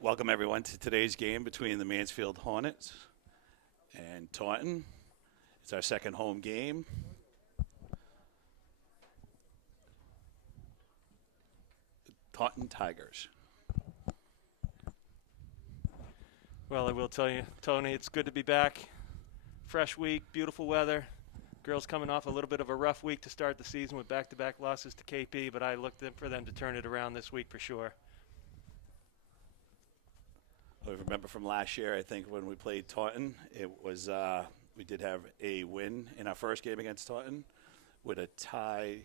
Welcome, everyone, to today's game between the Mansfield Hornets and Taunton. It's our second home game. Taunton Tigers. Well, I will tell you, Tony, it's good to be back. Fresh week, beautiful weather. Girls coming off a little bit of a rough week to start the season with back-to-back losses to KP, but I looked for them to turn it around this week for sure. I remember from last year, I think, when we played Taunton, it was we did have a win in our first game against Taunton with a tie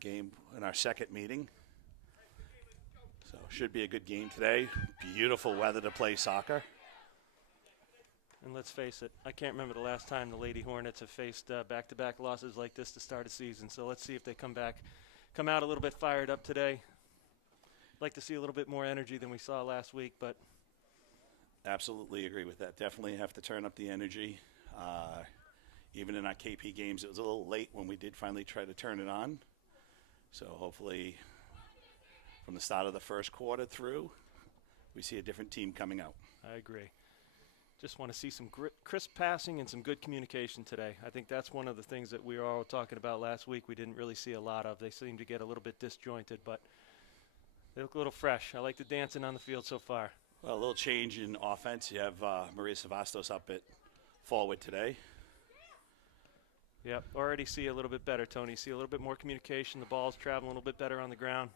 game in our second meeting. So should be a good game today. Beautiful weather to play soccer. And let's face it, I can't remember the last time the Lady Hornets have faced back-to-back losses like this to start a season. So let's see if they come out a little bit fired up today. Like to see a little bit more energy than we saw last week, but Absolutely agree with that. Definitely have to turn up the energy. Even in our KP games, it was a little late when we did finally try to turn it on. So hopefully from the start of the first quarter through, we see a different team coming out. I agree. Just want to see some crisp passing and some good communication today. I think that's one of the things that we were all talking about last week. We didn't really see a lot of. They seem to get a little bit disjointed, but they look a little fresh. I like the dancing on the field so far. Well, a little change in offense. You have Maria Savastos up at forward today. Yep, already see a little bit better, Tony. See a little bit more communication. The ball's traveling a little bit better on the ground.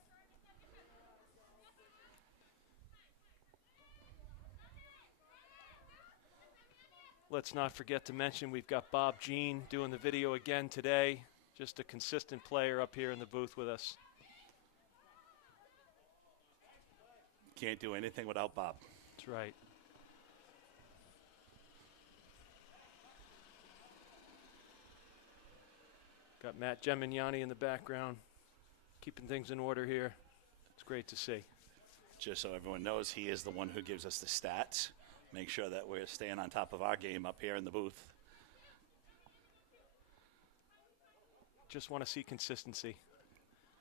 Let's not forget to mention we've got Bob Jean doing the video again today. Just a consistent player up here in the booth with us. Can't do anything without Bob. That's right. Got Matt Gemignani in the background, keeping things in order here. It's great to see. Just so everyone knows, he is the one who gives us the stats. Make sure that we're staying on top of our game up here in the booth. Just want to see consistency,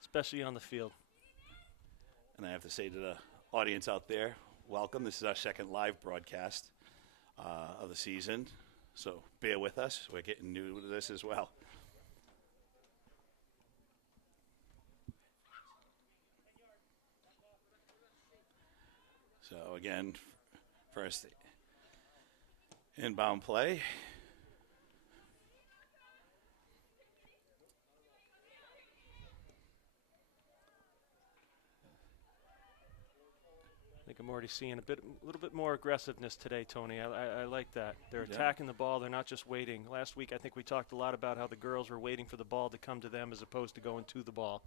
especially on the field. And I have to say to the audience out there, welcome. This is our second live broadcast of the season, so bear with us. We're getting new to this as well. So again, first inbound play. I think I'm already seeing a little bit more aggressiveness today, Tony. I like that. They're attacking the ball. They're not just waiting. Last week, I think we talked a lot about how the girls were waiting for the ball to come to them as opposed to going to the ball.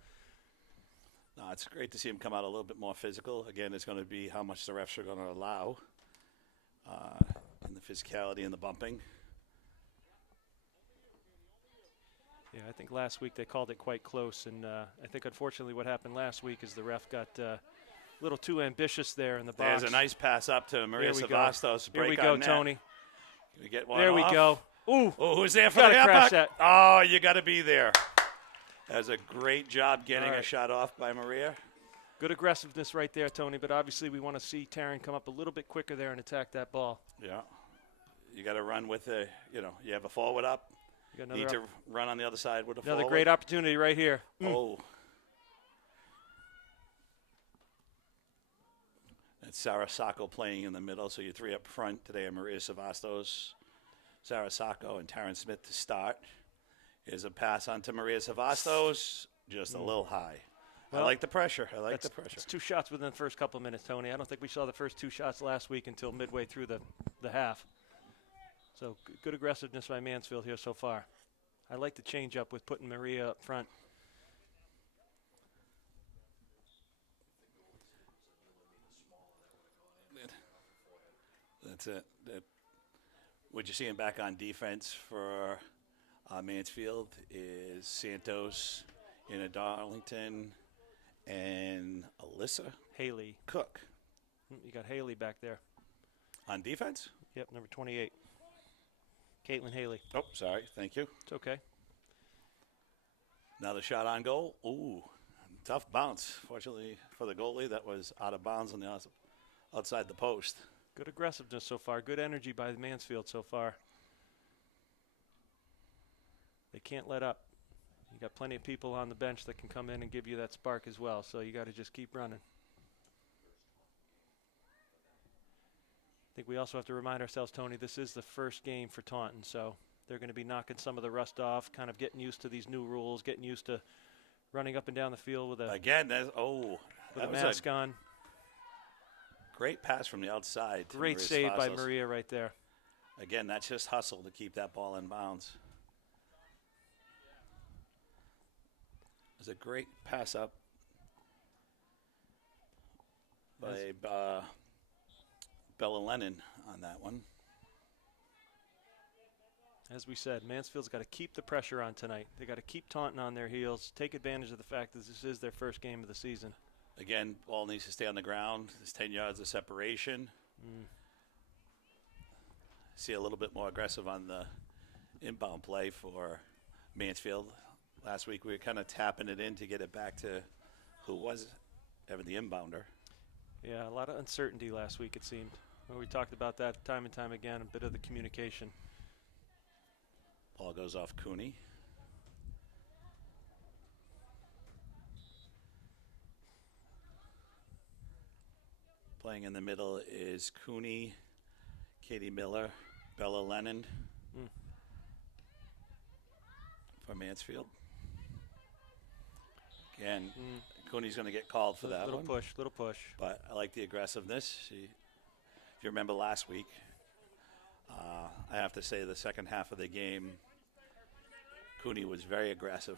No, it's great to see them come out a little bit more physical. Again, it's going to be how much the refs are going to allow and the physicality and the bumping. Yeah, I think last week they called it quite close, and I think unfortunately what happened last week is the ref got a little too ambitious there in the box. There's a nice pass up to Maria Savastos. Here we go, Tony. Can we get one There off? we go. Ooh. Oh, who's there for the crash? Oh, you got to be there. That was a great job getting a shot off by Maria. Good aggressiveness right there, Tony, but obviously we want to see Taryn come up a little bit quicker there and attack that ball. Yeah. You got to run with you have a forward up. You need to run on the other side with a forward. Another great opportunity right here. Oh. That's Sarah Sacco playing in the middle, so your three up front today are Maria Savastos, Sarah Sacco, and Taryn Smith to start. Here's a pass on to Maria Savastos, just a little high. Well, I like the pressure. It's two shots within the first couple of minutes, Tony. I don't think we saw the first two shots last week until midway through the half. So good aggressiveness by Mansfield here so far. I like the change up with putting Maria up front. That's it. What you're seeing back on defense for Mansfield is Santos, Anna Darlington, and Alyssa Haley Cook. You got Haley back there. On defense? Yep, number 28. Caitlin Haley. Oh, sorry. Thank you. It's okay. Another shot on goal. Ooh, tough bounce. Fortunately for the goalie, that was out of bounds on the outside the post. Good aggressiveness so far. Good energy by Mansfield so far. They can't let up. You got plenty of people on the bench that can come in and give you that spark as well, so you got to just keep running. I think we also have to remind ourselves, Tony, this is the first game for Taunton, so they're going to be knocking some of the rust off, kind of getting used to these new rules, getting used to running up and down the field with a mask on. Great pass from the outside. Great save by Maria right there. Again, that's just hustle to keep that ball in bounds. It was a great pass up by Bella Lennon on that one. As we said, Mansfield's got to keep the pressure on tonight. They got to keep Taunton on their heels, take advantage of the fact that this is their first game of the season. Again, ball needs to stay on the ground. There's 10 yards of separation. See a little bit more aggressive on the inbound play for Mansfield. Last week we were kind of tapping it in to get it back to who was having the inbounder. Yeah, a lot of uncertainty last week, it seemed. Well, we talked about that time and time again, a bit of the communication. Ball goes off Cooney. Playing in the middle is Cooney, Katie Miller, Bella Lennon for Mansfield. Again, Cooney's going to get called for that little one. Little push. But I like the aggressiveness. If you remember last week, I have to say the second half of the game, Cooney was very aggressive.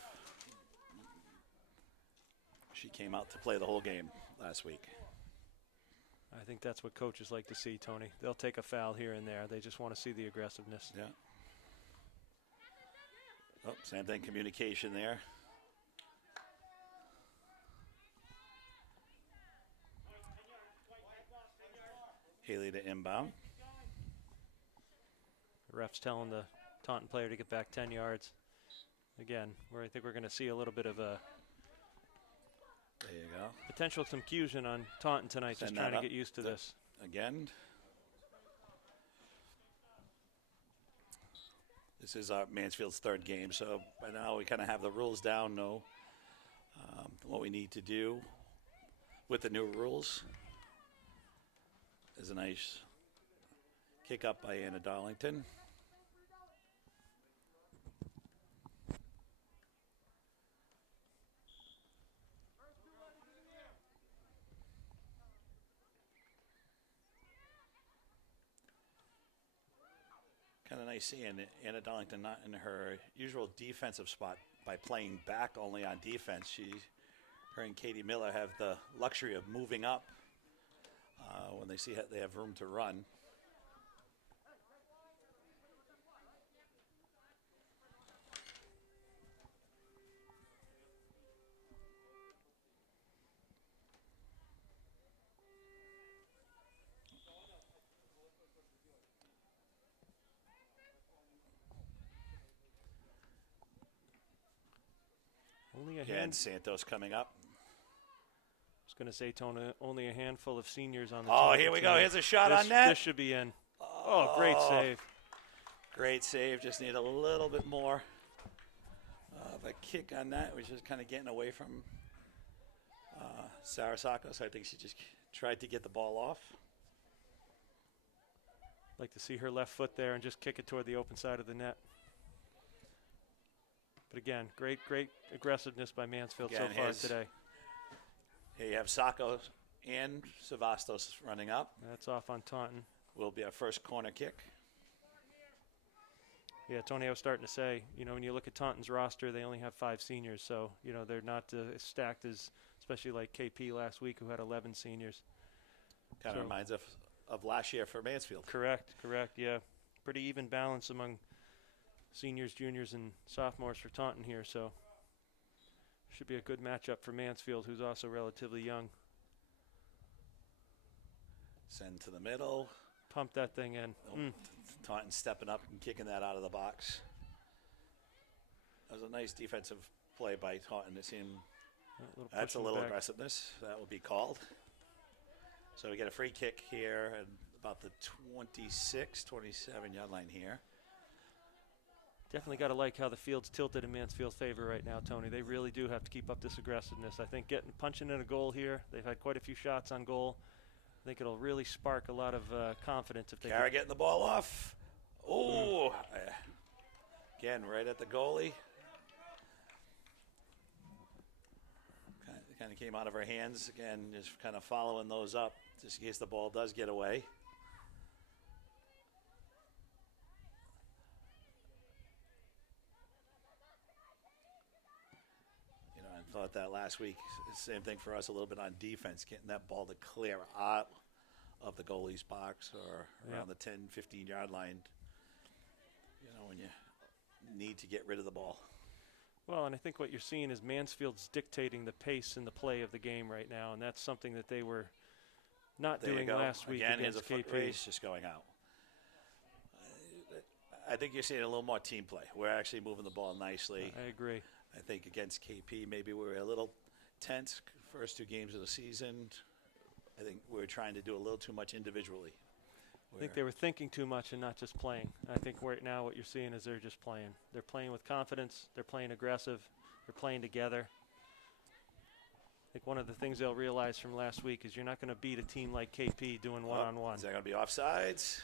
She came out to play the whole game last week. I think that's what coaches like to see, Tony. They'll take a foul here and there. They just want to see the aggressiveness. Yeah. Oh, same thing, communication there. Haley to inbound. The ref's telling the Taunton player to get back 10 yards. Again, where I think we're going to see a little bit of a there you go. Potential confusion on Taunton tonight, just trying to get used to this. Again. This is our Mansfield's third game, so by now we kind of have the rules down, know what we need to do with the new rules. There's a nice kick up by Anna Darlington. Kind of nice seeing Anna Darlington not in her usual defensive spot by playing back only on defense. Her and Katie Miller have the luxury of moving up when they see they have room to run. And Santos coming up. I was going to say, Tony, only a handful of seniors on the team. Here we go. Here's a shot on net. This should be in. Oh, great save. Great save. Just need a little bit more of a kick on that. We're just kind of getting away from Sarasako, so I think she just tried to get the ball off. Like to see her left foot there and just kick it toward the open side of the net. But again, great aggressiveness by Mansfield so far today. Here you have Sacco and Savastos running up. That's off on Taunton. Will be our first corner kick. Yeah, Tony, I was starting to say, when you look at Taunton's roster, they only have 5 seniors. So, they're not as stacked as, especially like KP last week, who had 11 seniors. Kind of reminds of last year for Mansfield. Correct, yeah. Pretty even balance among seniors, juniors, and sophomores for Taunton here, so should be a good matchup for Mansfield, who's also relatively young. Send to the middle. Pump that thing in. Taunton stepping up and kicking that out of the box. That was a nice defensive play by Taunton. That's a little aggressiveness. That will be called. So we get a free kick here at about the 26, 27-yard line here. Definitely got to like how the field's tilted in Mansfield's favor right now, Tony. They really do have to keep up this aggressiveness. I think punching in a goal here, they've had quite a few shots on goal. I think it'll really spark a lot of confidence if they Kara getting the ball off. Oh, again, right at the goalie. Kind of came out of her hands. Again, just kind of following those up just in case the ball does get away. I thought that last week, same thing for us a little bit on defense, getting that ball to clear out of the goalie's box or around the 10, 15-yard line, when you need to get rid of the ball. Well, and I think what you're seeing is Mansfield's dictating the pace and the play of the game right now, and that's something that they were not doing last week again, against KP. Again, foot race just going out. I think you're seeing a little more team play. We're actually moving the ball nicely. I agree. I think against KP, maybe we were a little tense first 2 games of the season. I think we were trying to do a little too much individually. I think they were thinking too much and not just playing. I think right now what you're seeing is they're just playing. They're playing with confidence. They're playing aggressive. They're playing together. I think one of the things they'll realize from last week is you're not going to beat a team like KP doing one-on-one. Is that going to be offsides?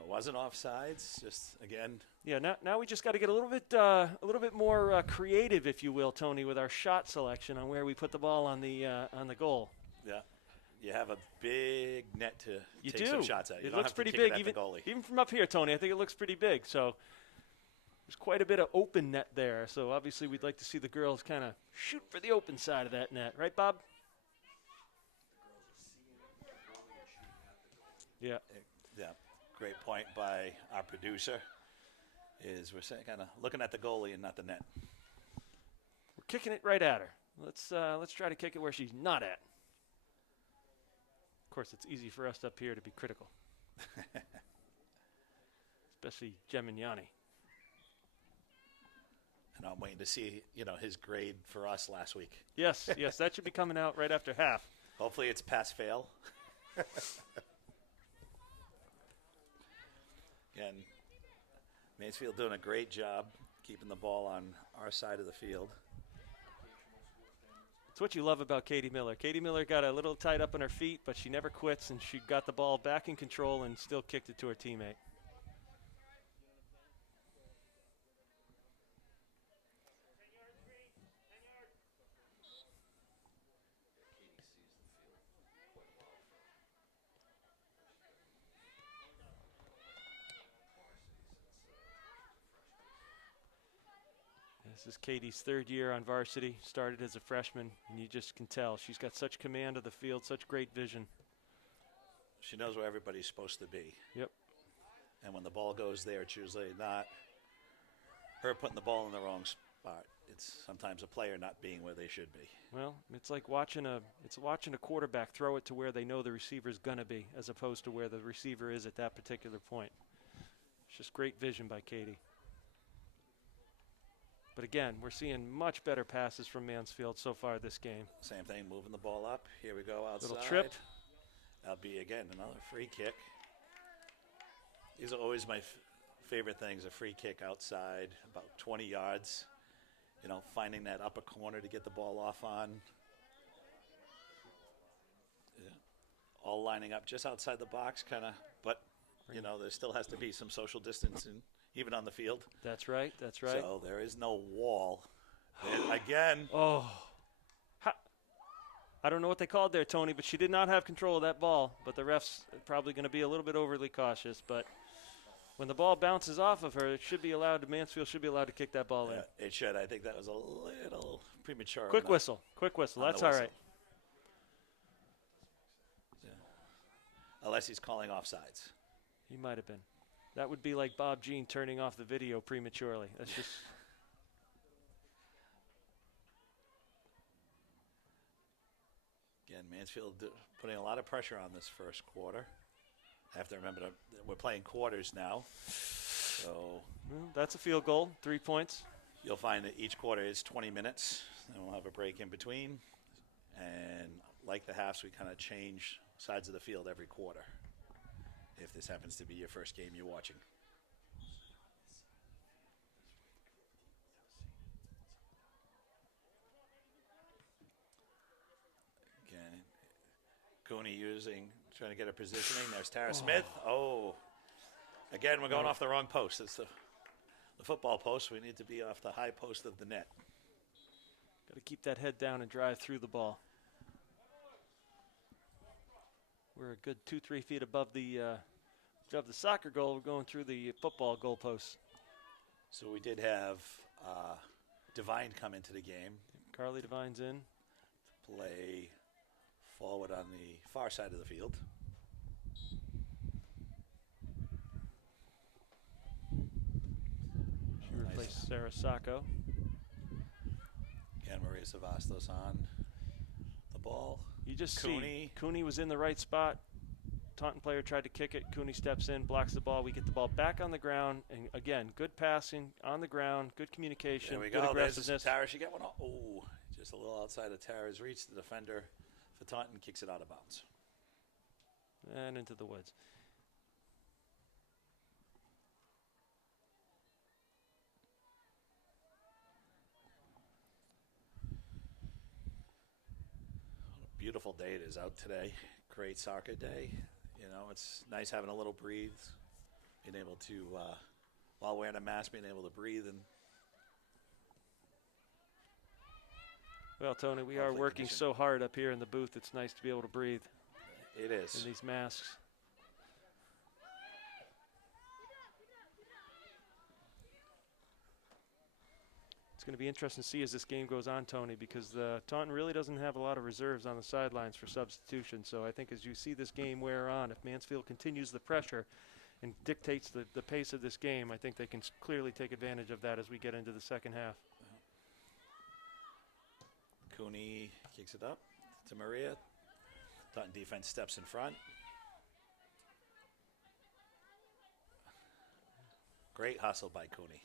It wasn't offsides. Just again. Yeah. Now we just got to get a little bit more creative, if you will, Tony, with our shot selection on where we put the ball on the goal. Yeah. You have a big net to take some shots at. It looks pretty big, even from up here, Tony. I think it looks pretty big. So there's quite a bit of open net there. So obviously we'd like to see the girls kind of shoot for the open side of that net. Right, Bob? Yeah. Yeah. Great point by our producer is we're kind of looking at the goalie and not the net. We're kicking it right at her. Let's try to kick it where she's not at. Of course, it's easy for us up here to be critical, especially Gemignani. And I'm waiting to see, his grade for us last week. Yes, that should be coming out right after half. Hopefully it's pass-fail. Again, Mansfield doing a great job keeping the ball on our side of the field. It's what you love about Katie Miller. Katie Miller got a little tied up on her feet, but she never quits, and she got the ball back in control and still kicked it to her teammate. This is Katie's 3rd year on varsity, started as a freshman, and you just can tell she's got such command of the field, such great vision. She knows where everybody's supposed to be. Yep. And when the ball goes there, it's usually not her putting the ball in the wrong spot. It's sometimes a player not being where they should be. Well, it's like watching a quarterback throw it to where they know the receiver's gonna be, as opposed to where the receiver is at that particular point. It's just great vision by Katie. But again, we're seeing much better passes from Mansfield so far this game. Same thing, moving the ball up. Here we go outside. Little trip. That'll be, again, another free kick. These are always my favorite things, a free kick outside, about 20 yards. Finding that upper corner to get the ball off on. Yeah. All lining up just outside the box, kind of. But, there still has to be some social distancing, even on the field. That's right. So there is no wall. And again. Oh. I don't know what they called there, Tony, but she did not have control of that ball. But the ref's probably going to be a little bit overly cautious. But when the ball bounces off of her, Mansfield should be allowed to kick that ball in. It should. I think that was a little premature. Quick whistle. That's all right. Yeah. Unless he's calling offsides. He might have been. That would be like Bob Jean turning off the video prematurely. That's just. Again, Mansfield putting a lot of pressure on this first quarter. I have to remember that we're playing quarters now. So that's a field goal, 3 points. You'll find that each quarter is 20 minutes, and we'll have a break in between. And like the halves, we kind of change sides of the field every quarter. If this happens to be your first game you're watching. Again, Cooney trying to get a positioning. There's Tara Smith. Oh, again, we're going off the wrong post. It's the football post. We need to be off the high post of the net. Got to keep that head down and drive through the ball. We're a good 2-3 feet above the soccer goal. We're going through the football goalposts. So we did have Devine come into the game. Carly Devine's in. Play forward on the far side of the field. She replaced Sarah Sacco. Again, Maria Savastos on the ball. You just Cooney. see Cooney was in the right spot. Taunton player tried to kick it. Cooney steps in, blocks the ball. We get the ball back on the ground. And again, good passing on the ground, good communication, There we good go. aggressiveness. Tara, she got one. Oh, just a little outside of Tara's reach. The defender for Taunton kicks it out of bounds. And into the woods. Beautiful day it is out today. Great soccer day. You know, it's nice having a little breathe, being able to, while wearing a mask, being able to breathe. And Well, Tony, we are Hopefully working condition. so hard up here in the booth. It's nice to be able to breathe it is. in these masks. It's going to be interesting to see as this game goes on, Tony, because Taunton really doesn't have a lot of reserves on the sidelines for substitution. So I think as you see this game wear on, if Mansfield continues the pressure and dictates the pace of this game, I think they can clearly take advantage of that as we get into the second half. Cooney kicks it up to Maria. Taunton defense steps in front. Great hustle by Cooney.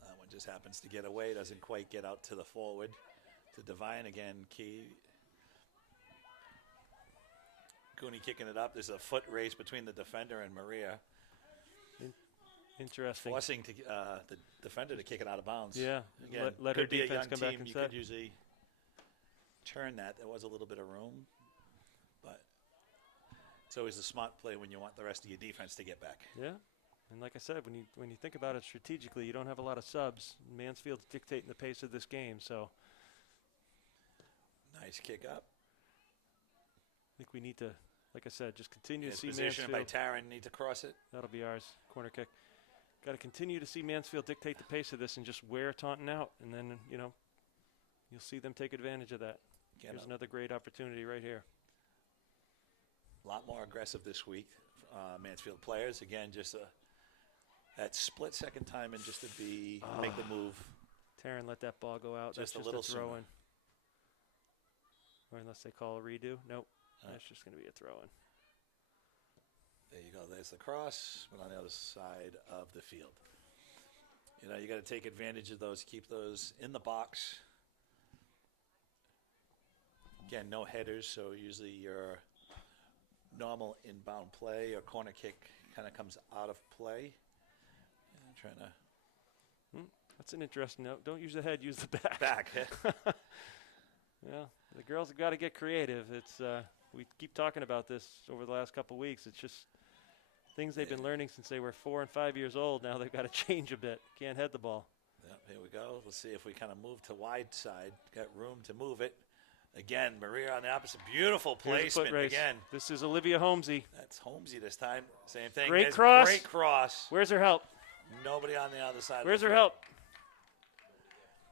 That one just happens to get away. Doesn't quite get out to the forward. To Devine again. Key. Cooney kicking it up. There's a foot race between the defender and Maria. Interesting. Forcing the defender to kick it out of bounds. Yeah, Again, let her could be a defense young come back team. You inside. could usually turn that. There was a little bit of room, but it's always a smart play when you want the rest of your defense to get back. Yeah, and like I said, when you think about it strategically, you don't have a lot of subs. Mansfield's dictating the pace of this game, so Nice kick up. I think we need to, like I said, just continue to It's see positioned by Mansfield. Taryn. Need to cross it. That'll be ours, corner kick. Got to continue to see Mansfield dictate the pace of this and just wear Taunton out, and then you'll see them take advantage of that. Here's another great opportunity right here. A lot more aggressive this week. Mansfield players again, just that split second time and just to make the move. Taryn let that ball go out. Just That's a little throw sooner. in. Or unless they call a redo. Nope. That's just going to be a throw in. There you go. There's the cross, but on the other side of the field. You got to take advantage of those. Keep those in the box. Again, no headers, so usually your normal inbound play or corner kick kind of comes out of play. And trying to That's an interesting note. Don't use the head, use the back. back. Yeah, the girls have got to get creative. It's we keep talking about this over the last couple of weeks. It's just things they've been learning since they were 4 and 5 years old. Now they've got to change a bit. Can't head the ball. Yep, here we go. We'll see if we kind of move to wide side. Got room to move it. Again, Maria on the opposite. Beautiful Here's the foot placement race. again. This is Olivia Holmesy. That's Holmesy this time. Same thing. Great There's cross. Great cross. Where's her help? Nobody on the other side. Where's of her the help?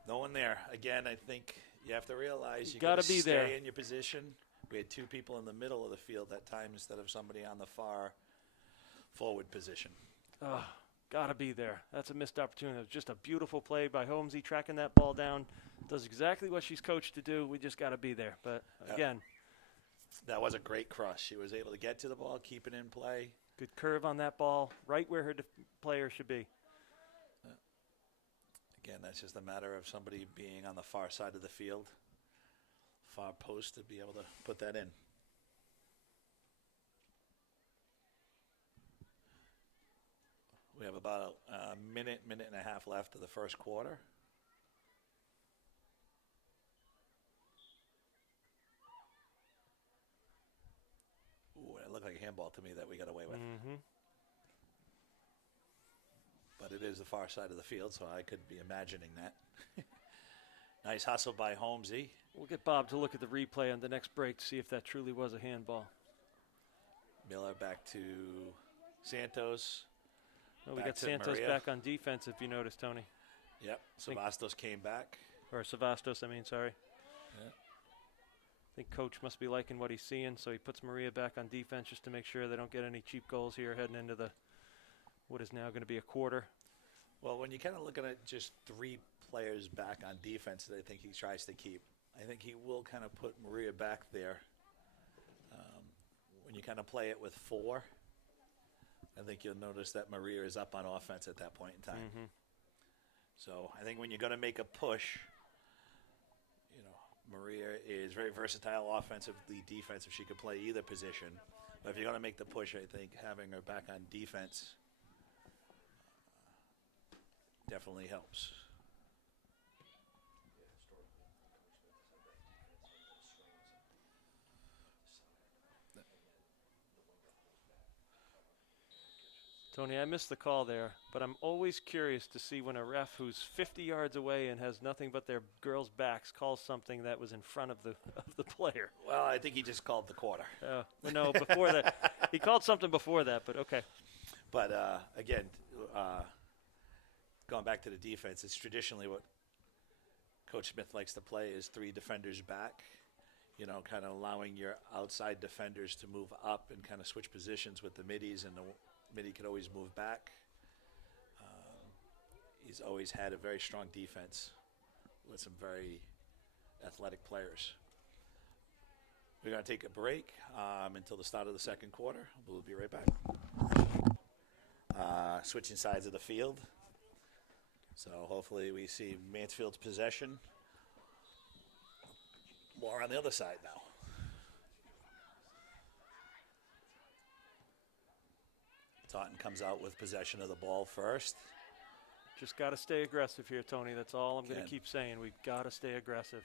No one there. Again, I think you have to realize you Gotta got to be stay there. in your position. We had two people in the middle of the field that time instead of somebody on the far forward position. Oh, got to be there. That's a missed opportunity. It was just a beautiful play by Holmesy, tracking that ball down. Does exactly what she's coached to do. We just got to be there. But again, That was a great cross. She was able to get to the ball, keep it in play. good curve on that ball, right where her player should be. Again, Again, that's just a matter of somebody being on the far side of the field, far post, to be able to put that in. We have about a minute and a half left of the first quarter. Ooh, it looked like a handball to me that we got away with. Mm-hmm. But it is the far side of the field, so I could be imagining that. Nice hustle by Holmesy. We'll get Bob to look at the replay on the next break to see if that truly was a handball. Miller back to Santos. Oh, we Back got to Santos Maria. back on defense, if you noticed, Tony. Yep, Savastos came back. Or Savastos, sorry. Yeah. I think Coach must be liking what he's seeing, so he puts Maria back on defense just to make sure they don't get any cheap goals here heading into the what is now going to be a quarter. Well, when you're kind of looking at just 3 players back on defense that I think he tries to keep, I think he will kind of put Maria back there. When you kind of play it with 4, I think you'll notice that Maria is up on offense at that point in time. Mm-hmm. So I think when you're going to make a push, you know, Maria is very versatile offensively, defensive. She could play either position. But if you're going to make the push, I think having her back on defense definitely helps. Tony, I missed the call there, but I'm always curious to see when a ref who's 50 yards away and has nothing but their girls' backs calls something that was in front of the player. Well, I think he just called the quarter. No, before that. He called something before that, but okay. But again, going back to the defense, it's traditionally what Coach Smith likes to play is 3 defenders back, you know, kind of allowing your outside defenders to move up and kind of switch positions with the middies, and the midi could always move back. He's always had a very strong defense with some very athletic players. We're going to take a break until the start of the second quarter. We'll be right back. Switching sides of the field. So hopefully we see Mansfield's possession more on the other side now. Taunton comes out with possession of the ball first. Just got to stay aggressive here, Tony. That's all I'm going to Again. keep saying. We've got to stay aggressive.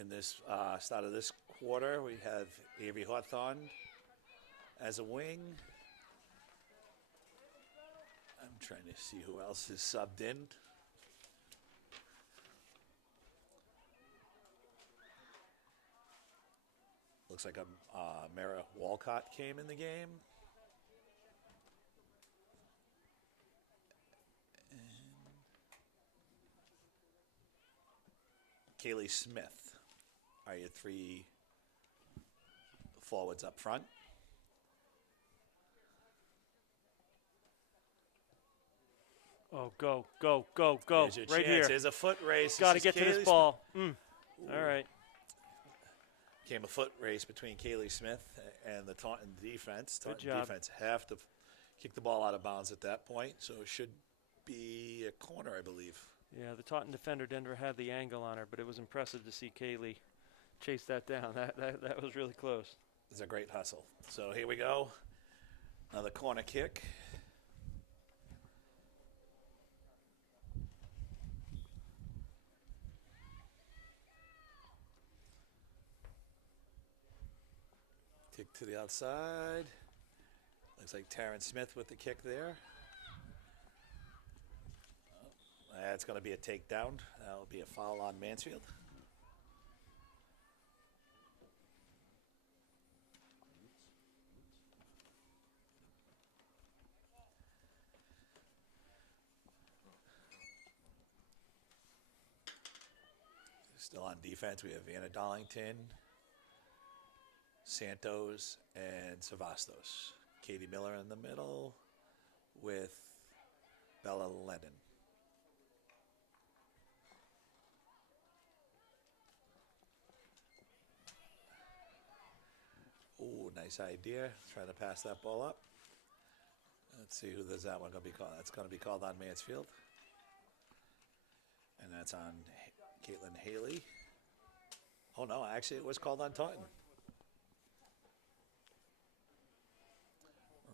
In this start of this quarter, we have Avery Hawthorne as a wing. I'm trying to see who else is subbed in. Looks like Mara Walcott came in the game. Kaylee Smith are your 3 forwards up front. Oh, go. There's your Right chance. here. There's a foot race. Got to This is get to this Kaylee ball. All right. Came a foot race between Kaylee Smith and the Taunton defense. Good Taunton job. defense have to kick the ball out of bounds at that point, so it should be a corner, I believe. Yeah, the Taunton defender didn't have the angle on her, but it was impressive to see Kaylee chase that down. That was really close. It's a great hustle. So here we go. Another corner kick. Kick to the outside. Looks like Taryn Smith with the kick there. That's going to be a takedown. That'll be a foul on Mansfield. Still on defense, we have Anna Dollington, Santos, and Savastos. Katie Miller in the middle with Bella Lennon. Ooh, nice idea. Trying to pass that ball up. Let's see who there's that one going to be called. That's going to be called on Mansfield. that's on Caitlin Haley. Oh, no, actually it was called on Taunton.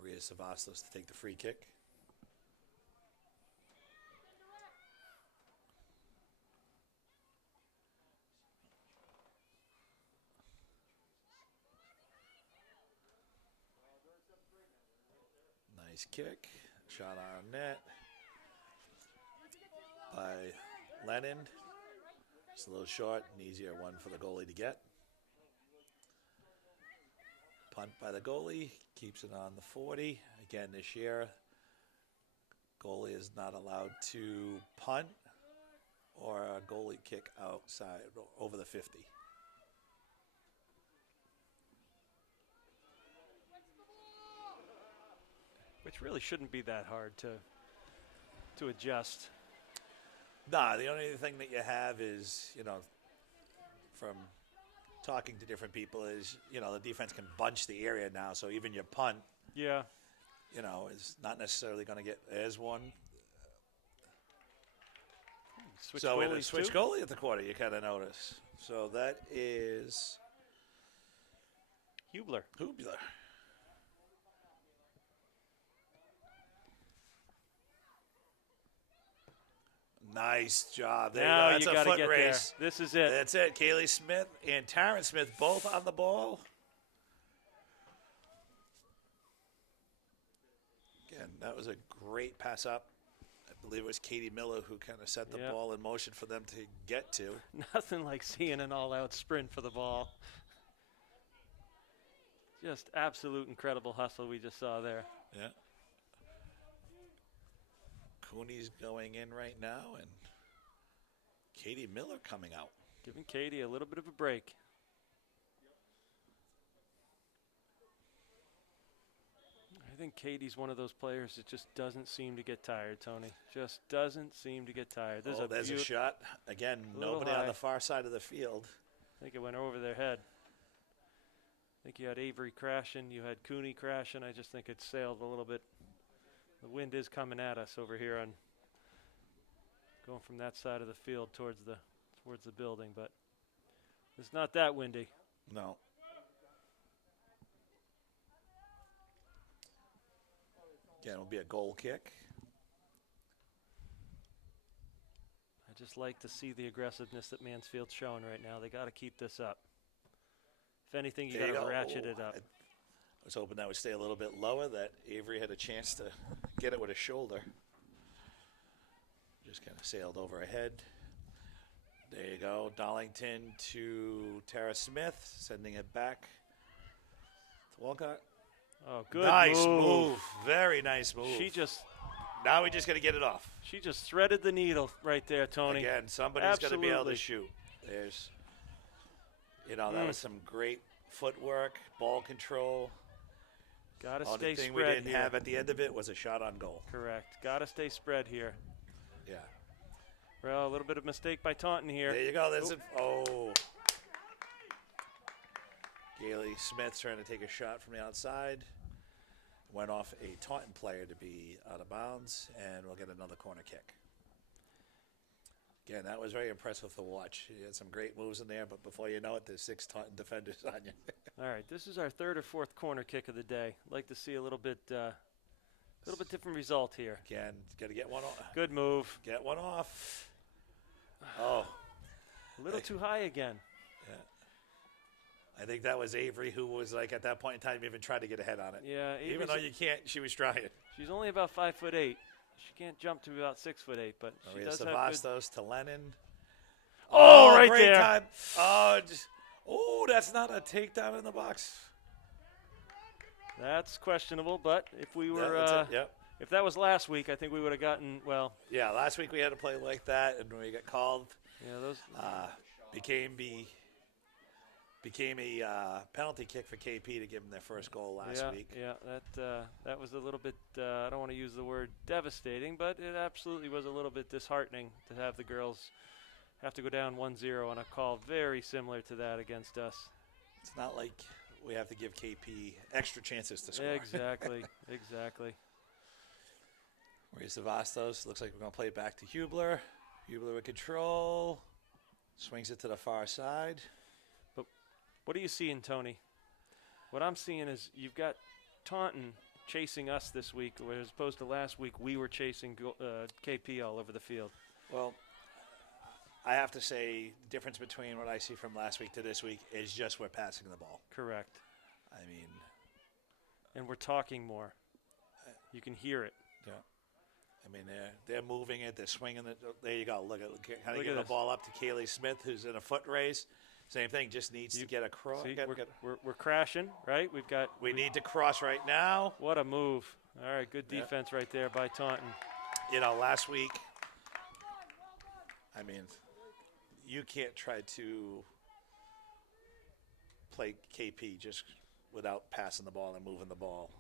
Maria Savastos to take the free kick. Nice kick. Shot on net by Lennon. It's a little short, an easier one for the goalie to get. Punt by the goalie, keeps it on the 40. Again, this year, goalie is not allowed to punt or a goalie kick outside over the 50. Which really shouldn't be that hard to adjust. Nah, the only thing that you have is, from talking to different people is, the defense can bunch the area now, so even your punt, Yeah. is not necessarily going to get as one. Switch So in a goalies switch too? goalie at the quarter, you kind of notice. So that is Hubler. Hubler. Nice job. There Now you go. That's got a to foot get race. there. This is it. That's it. Kaylee Smith and Taryn Smith both on the ball. Again, that was a great pass up. I believe it was Katie Miller who kind of set the Yep. ball in motion for them to get to. Nothing like seeing an all-out sprint for the ball. Just absolute incredible hustle we just saw there. Yeah. Cooney's going in right now, and Katie Miller coming out. Giving Katie a little bit of a break. I think Katie's one of those players that just doesn't seem to get tired, Tony. Just doesn't seem to get tired. There's a shot. Again, Little nobody on high. the far side of the field. I think it went over their head. I think you had Avery crashing. You had Cooney crashing. I just think it sailed a little bit. The wind is coming at us over here on going from that side of the field towards the building, but it's not that windy. No. Again, it'll be a goal kick. I just like to see the aggressiveness that Mansfield's showing right now. They got to keep this up. If anything, you There got you to go. ratchet it up. I was hoping that would stay a little bit lower, that Avery had a chance to get it with his shoulder. Just kind of sailed over ahead. There you go. Darlington to Tara Smith, sending it back to Walcott. Oh, good Nice move. Very nice move. Now we just got to get it off. She just threaded the needle right there, Tony. Again, somebody's going to be able to Absolutely. shoot. There's, that was some great footwork, ball control. Got to Only stay thing we spread didn't here. have at the end of it was a shot on goal. Correct. Got to stay spread here. Yeah. Well, a little bit of mistake by Taunton here. There you go. There's Gailey Smith trying to take a shot from the outside. Went off a Taunton player to be out of bounds, and we'll get another corner kick. Again, that was very impressive to watch. He had some great moves in there, but before you know it, there's 6 Taunton defenders on you. All right, this is our third or fourth corner kick of the day. Like to see a little bit different result here. Again, got to get one off. Good move. Get one off. Oh. A little too high again. Yeah. I think that was Avery who was like at that point in time even tried to get ahead on it. Yeah, Even though you can't, she was trying. She's only about 5'8". She can't jump to about 6'8", but she Maria does have good. Savastos to Lennon. Oh, right great there. Time. That's not a takedown in the box. That's questionable, but if we were, That's it. Yep. if that was last week, I think we would have gotten Yeah, last week we had to play like that, and we got called. Yeah, those. Became a penalty kick for KP to give them their first goal last week. Yeah, that was a little bit. I don't want to use the word devastating, but it absolutely was a little bit disheartening to have the girls have to go down 1-0 on a call very similar to that against us. It's not like we have to give KP extra chances to score. Exactly. Maria Savastos looks like we're going to play it back to Hubler. Hubler with control. Swings it to the far side. But what are you seeing, Tony? What I'm seeing is you've got Taunton chasing us this week, whereas opposed to last week we were chasing KP all over the field. Well, I have to say the difference between what I see from last week to this week is just we're passing the ball. Correct. I mean, and we're talking more. You can hear it. yeah. I mean, they're moving it. They're swinging it. There you go. Look at how to Look get at the this. ball up to Kaylee Smith, who's in a foot race. Same thing. Just needs to get across. See, we're crashing, right? We need to cross right now. What a move. All right, good defense right there by Taunton. You know, last week, I mean, you can't try to play KP just without passing the ball and moving the ball.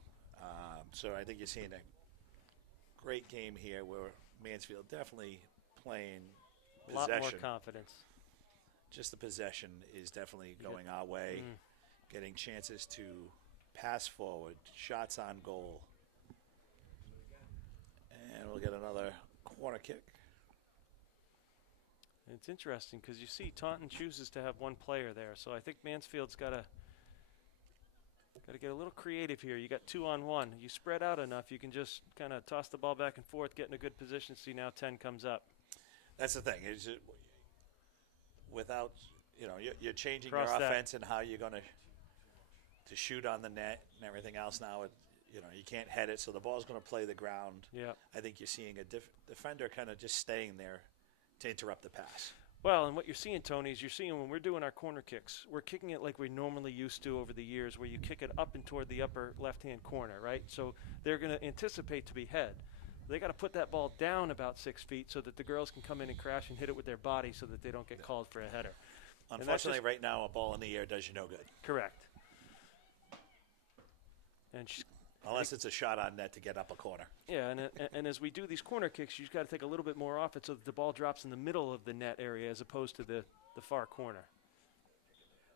So I think you're seeing a great game here where Mansfield definitely playing possession. A lot more confidence. Just the possession is definitely going our way. Getting chances to pass forward, shots on goal. And we'll get another corner kick. It's interesting because you see Taunton chooses to have one player there. So I think Mansfield's got to get a little creative here. You got 2-on-1. You spread out enough, you can just kind of toss the ball back and forth, get in a good position. See, now 10 comes up. That's the thing. Is it, without, you know, you're changing Cross your that. offense and how you're going to shoot on the net and everything else now. You know, you can't head it, so the ball's going to play the ground. Yeah. I think you're seeing a defender kind of just staying there to interrupt the pass. Well, and what you're seeing, Tony, is you're seeing when we're doing our corner kicks, we're kicking it like we normally used to over the years, where you kick it up and toward the upper left-hand corner, right? So they're going to anticipate to be head. They got to put that ball down about 6 feet so that the girls can come in and crash and hit it with their body so that they don't get called for a header. Unfortunately, right now, a ball in the air does you no good. Correct. And Unless it's a shot on net to get up a corner. yeah, and as we do these corner kicks, you've got to take a little bit more off it so that the ball drops in the middle of the net area as opposed to the far corner.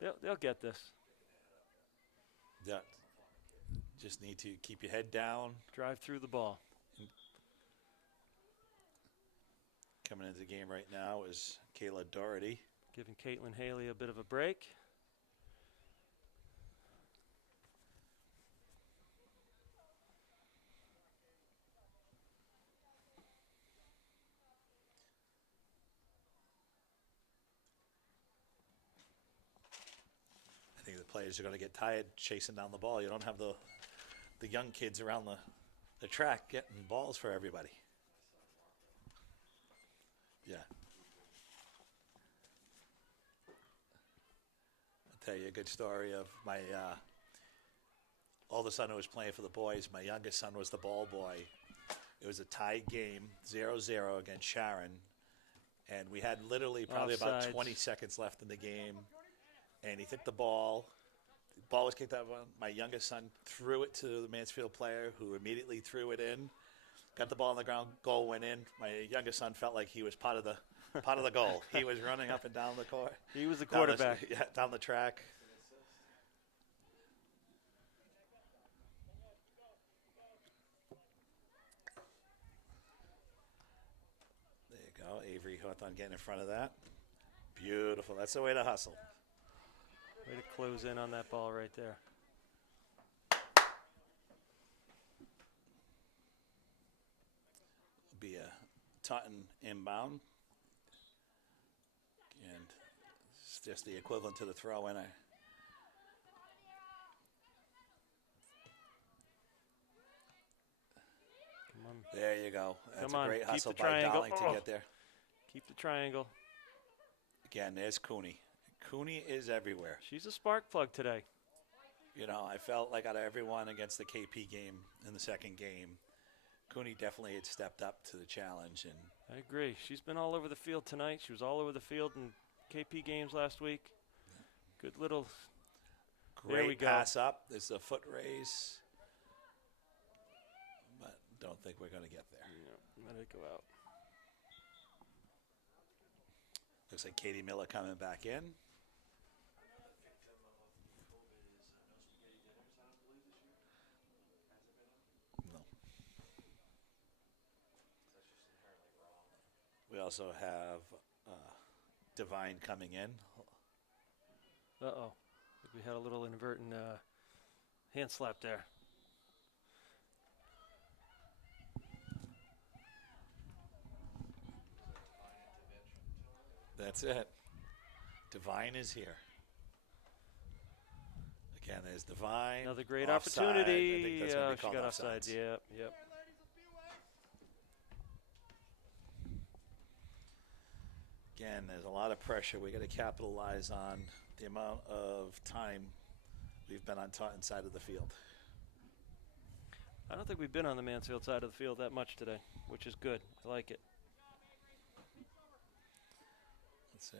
They'll get this. Yeah. Just need to keep your head down. Drive through the ball. Coming into the game right now is Kayla Doherty. Giving Caitlin Haley a bit of a break. I think the players are going to get tired chasing down the ball. You don't have the young kids around the track getting balls for everybody. Yeah. I'll tell you a good story of my oldest son who was playing for the boys. My youngest son was the ball boy. It was a tied game, 0-0 against Sharon. And we had literally probably about Offsides. 20 seconds left in the game. And he took the ball. The ball was kicked out. My youngest son threw it to the Mansfield player, who immediately threw it in. Got the ball on the ground. Goal went in. My youngest son felt like he was part of the goal. He was running up and down the court. He was the quarterback. Down the track. There you go. Avery Hawthorne getting in front of that. Beautiful. That's the way to hustle. Way to close in on that ball right there. Be a Taunton inbound. And it's just the equivalent to the throw in. Come on. There you go. That's Come on, a great keep hustle the by triangle. Dowling to Oh. get there. Keep the triangle. Again, there's Cooney. Cooney is everywhere. She's a spark plug today. You know, I felt like out of everyone against the KP game in the second game, Cooney definitely had stepped up to the challenge. And I agree. She's been all over the field tonight. She was all over the field in KP games last week. Good little. There we great go. pass up. There's a foot race. But don't think we're going to get there. Yeah, let it go out. Looks like Katie Miller coming back in. No. We also have Divine coming in. Uh-oh. I think we had a little inadvertent hand slap there. That's it. Divine is here. Again, there's Divine. Another great Offside. opportunity. I think that's gonna be She called got offside. offsides. Yep, yep. Again, there's a lot of pressure. We got to capitalize on the amount of time we've been on Taunton side of the field. I don't think we've been on the Mansfield side of the field that much today, which is good. I like it. Let's see.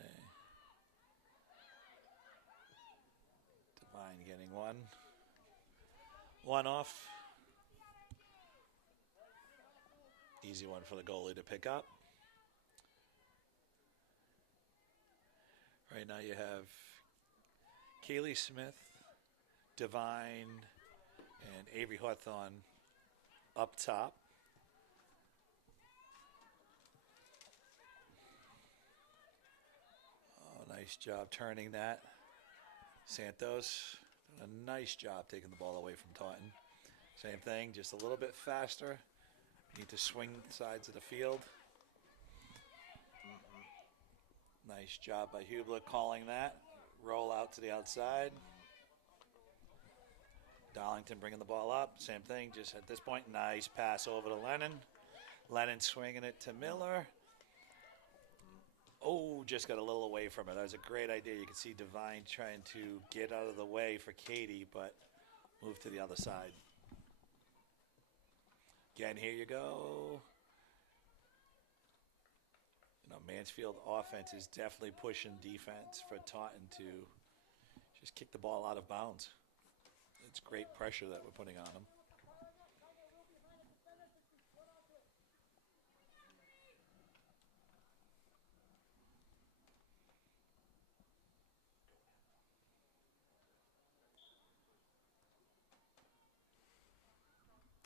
Divine getting one. One off. Easy one for the goalie to pick up. Right now you have Kaylee Smith, Divine, and Avery Hawthorne up top. Oh, nice job turning that. Santos doing a nice job taking the ball away from Taunton. Same thing, just a little bit faster. Need to swing sides of the field. Nice job by Hubler calling that. Roll out to the outside. Darlington bringing the ball up. Same thing, just at this point, nice pass over to Lennon. Lennon swinging it to Miller. Oh, just got a little away from it. That was a great idea. You can see Divine trying to get out of the way for Katie, but move to the other side. Again, here you go. You know, Mansfield offense is definitely pushing defense for Taunton to just kick the ball out of bounds. It's great pressure that we're putting on them.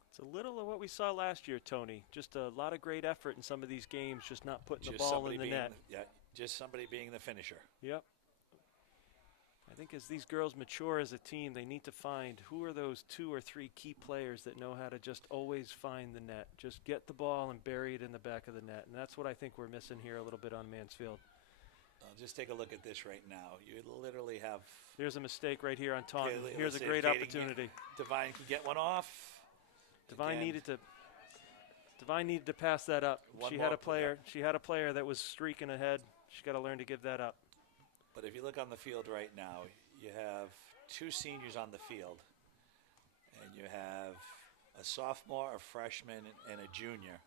It's a little of what we saw last year, Tony. Just a lot of great effort in some of these games, just not putting the ball in the net. Just somebody being the finisher. Yep. I think as these girls mature as a team, they need to find who are those 2 or 3 key players that know how to just always find the net. Just get the ball and bury it in the back of the net. And that's what I think we're missing here a little bit on Mansfield. Just take a look at this right now. You literally have... There's a mistake right here on Taunton. Okay, Here's a see if great Katie opportunity. Divine can get one off. Divine Again. needed to pass that up. One She more, had a player that was streaking ahead. She got to learn to give that up. But if you look on the field right now, you have 2 seniors on the field, and you have a sophomore, a freshman, and a junior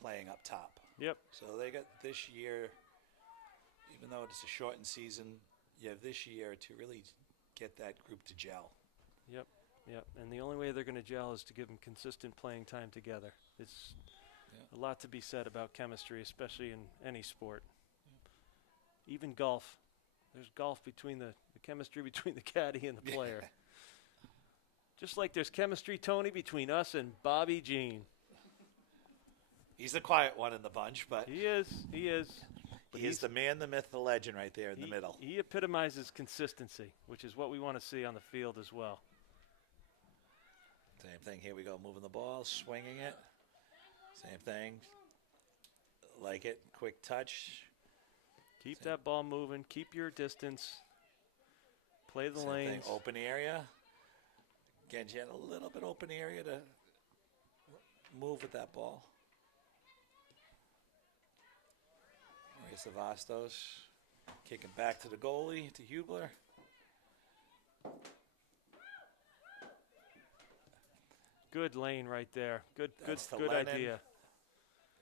playing up top. Yep. So they got this year, even though it's a shortened season, you have this year to really get that group to gel. Yep. Yep. And the only way they're going to gel is to give them consistent playing time together. It's a lot to be said about chemistry, especially in any sport. Even golf. There's golf between the chemistry between the caddy and the player. Just like there's chemistry, Tony, between us and Bobby Jean. He's the quiet one in the bunch, but He is. But he is the man, the myth, the legend right there in the middle. He epitomizes consistency, which is what we want to see on the field as well. Same thing. Here we go. Moving the ball, swinging it. Same thing. Like it. Quick touch. Keep that ball moving. Keep your distance. Play the Same lanes. thing. Open area. Again, she had a little bit open area to move with that ball. Here's the Vastos. Kicking back to the goalie, to Hubler. Good lane right there. Good Lennon. idea.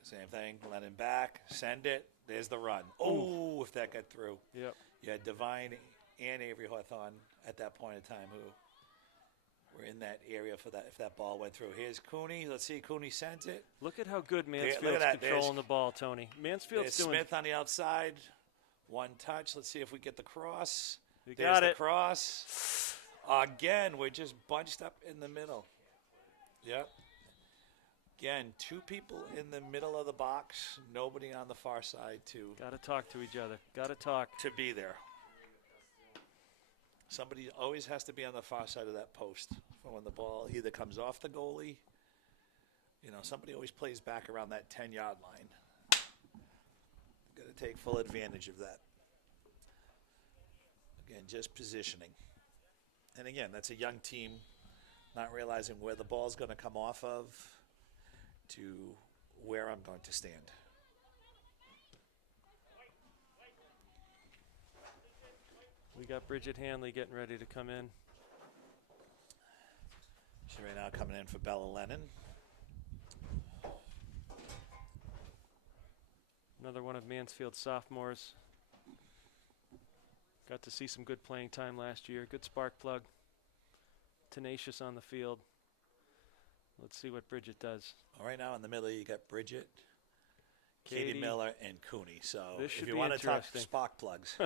Same thing. Lennon back. Send it. There's the run. Oh, if that got through. Yep. You had Divine and Avery Hawthorne at that point in time who were in that area for that if that ball went through. Here's Cooney. Let's see. Cooney sends it. Look at how good look Mansfield's at that. controlling the ball, Tony. Mansfield's There's doing. Smith on the outside. One touch. Let's see if we get the cross. We There's got the it. cross. Again, we're just bunched up in the middle. Yep. Again, 2 people in the middle of the box, nobody on the far side Got to talk to each other. Got to talk. to be there. Somebody always has to be on the far side of that post for when the ball either comes off the goalie. You know, somebody always plays back around that 10-yard line. Got to take full advantage of that. Again, just positioning. And again, that's a young team not realizing where the ball's going to come off of to where I'm going to stand. We got Bridget Hanley getting ready to come in. She's right now coming in for Bella Lennon. Another one of Mansfield's sophomores. Got to see some good playing time last year. Good spark plug. Tenacious on the field. Let's see what Bridget does. Well, right now in the middle, you got Bridget, Katie Miller, and Cooney. So This if should you be want to talk interesting. spark plugs,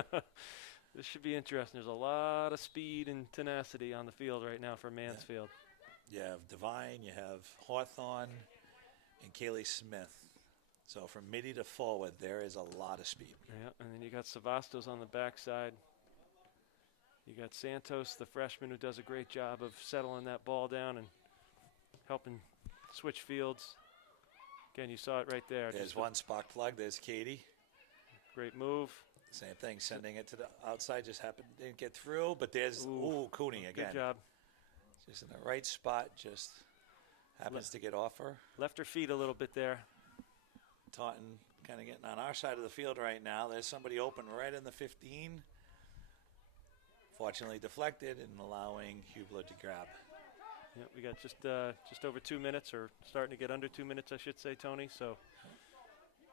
This should be interesting. There's a lot of speed and tenacity on the field right now for Mansfield. you have Devine, you have Hawthorne, and Kaylee Smith. So from midi to forward, there is a lot of speed. Yeah, and then you got Savastos on the backside. You got Santos, the freshman, who does a great job of settling that ball down and helping switch fields. Again, you saw it right there. There's Just one spark plug. There's Katie. great move. Same thing, sending it to the outside. Just happened, didn't get through, but there's, Cooney again. Good job. Just in the right spot, just happens to get off her. Left her feet a little bit there. Taunton kind of getting on our side of the field right now. There's somebody open right in the 15. Fortunately deflected and allowing Hubler to grab. Yeah, we got just over 2 minutes, or starting to get under 2 minutes, I should say, Tony. So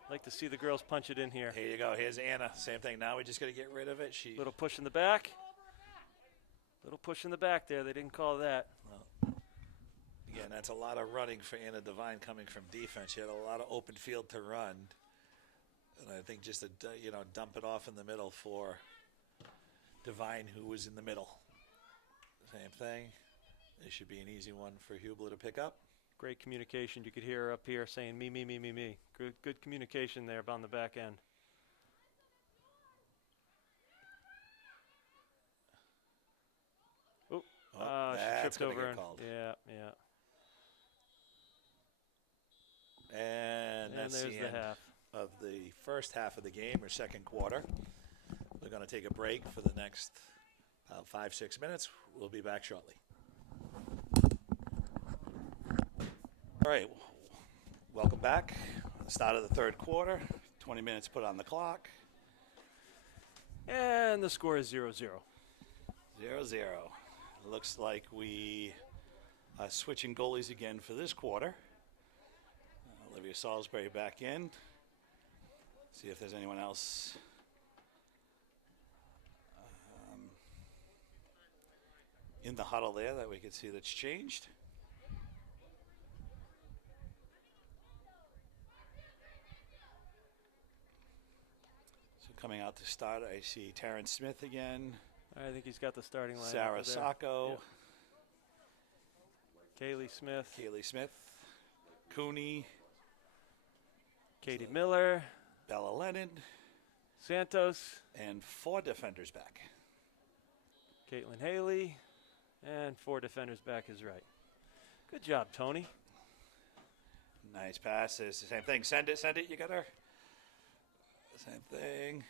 I'd like to see the girls punch it in here. Here you go. Here's Anna. Same thing. Now we just got to get rid of it. Little push in the back. Little push in the back there. They didn't call that. Again, that's a lot of running for Anna Devine coming from defense. She had a lot of open field to run. And I think just to, dump it off in the middle for Devine, who was in the middle. Same thing. This should be an easy one for Hubler to pick up. Great communication. You could hear her up here saying, me, me, me, me, me. Good communication there on the back end. She That's tripped gonna over. get called. Yeah. And that's there's the the end half. of the first half of the game, or second quarter. We're going to take a break for the next 5-6 minutes. We'll be back shortly. All right, welcome back. Start of the third quarter. 20 minutes put on the clock. And the score is 0-0. 0-0. Looks like we are switching goalies again for this quarter. Olivia Salisbury back in. See if there's anyone else in the huddle there that we can see that's changed. So coming out to start, I see Taryn Smith again. I think he's got the starting line. Sarah Sacco. Kaylee Smith. Kaylee Smith. Cooney. Katie Miller. Bella Lennon. Santos. And 4 defenders back. Caitlin Haley. And 4 defenders back is right. Good job, Tony. Nice pass. It's the same thing. Send it. You got her. Same thing.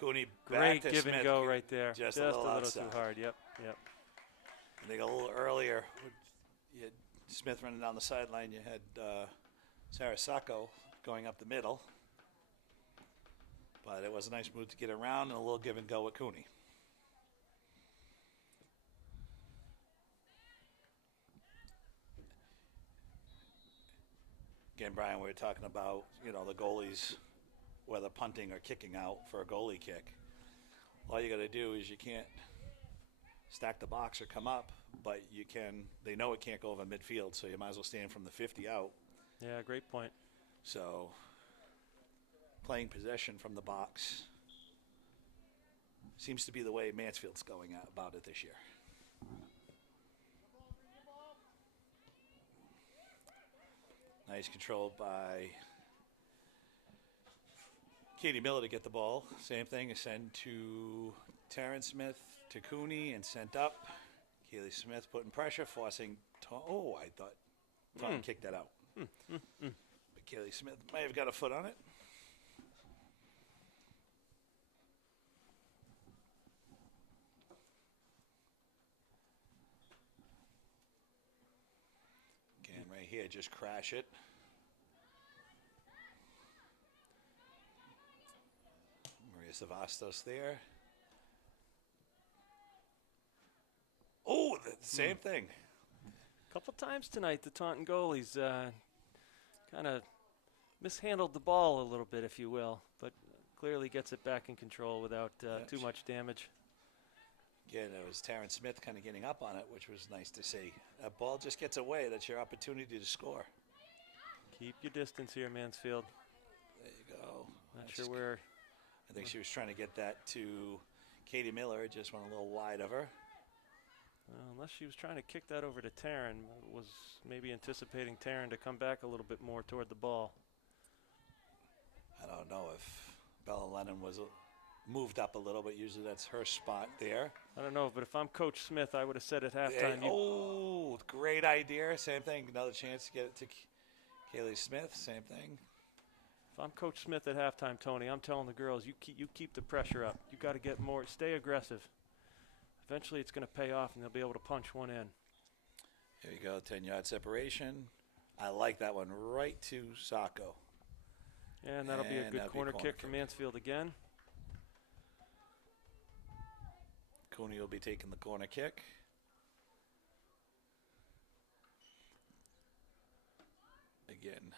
Cooney back Great to give Smith. and go right there. Just a little too outside. hard. Yep. I think a little earlier, you had Smith running down the sideline. You had Sarah Sacco going up the middle. But it was a nice move to get around and a little give and go with Cooney. Again, Brian, we were talking about, the goalies, whether punting or kicking out for a goalie kick. All you got to do is you can't stack the box or come up, but you can. They know it can't go over midfield, so you might as well stand from the 50 out. Yeah, great point. So playing possession from the box seems to be the way Mansfield's going about it this year. Nice control by Katie Miller to get the ball. Same thing, send to Taryn Smith to Cooney and sent up. Kaylee Smith putting pressure, forcing. I thought Taunton kicked that out. But Kaylee Smith may have got a foot on it. Again, right here, just crash it. Maria Savastos there. Oh, the same thing. A couple times tonight, the Taunton goalies kind of mishandled the ball a little bit, if you will, but clearly gets it back in control without too much damage. Again, it was Taryn Smith kind of getting up on it, which was nice to see. That ball just gets away. That's your opportunity to score. Keep your distance here, Mansfield. There you go. Not sure where. I think she was trying to get that to Katie Miller. It just went a little wide of her. Well, unless she was trying to kick that over to Taryn, was maybe anticipating Taryn to come back a little bit more toward the ball. I don't know if Bella Lennon was moved up a little, but usually that's her spot there. I don't know, but if I'm Coach Smith, I would have said at halftime. Great idea. Same thing. Another chance to get it to Kaylee Smith. Same thing. If I'm Coach Smith at halftime, Tony, I'm telling the girls, you keep the pressure up. You got to get more. Stay aggressive. Eventually, it's going to pay off, and they'll be able to punch one in. Here you go, 10-yard separation. I like that one right to Sacco. Yeah, and that'll be a good corner kick for Mansfield again. Cooney will be taking the corner kick. Again,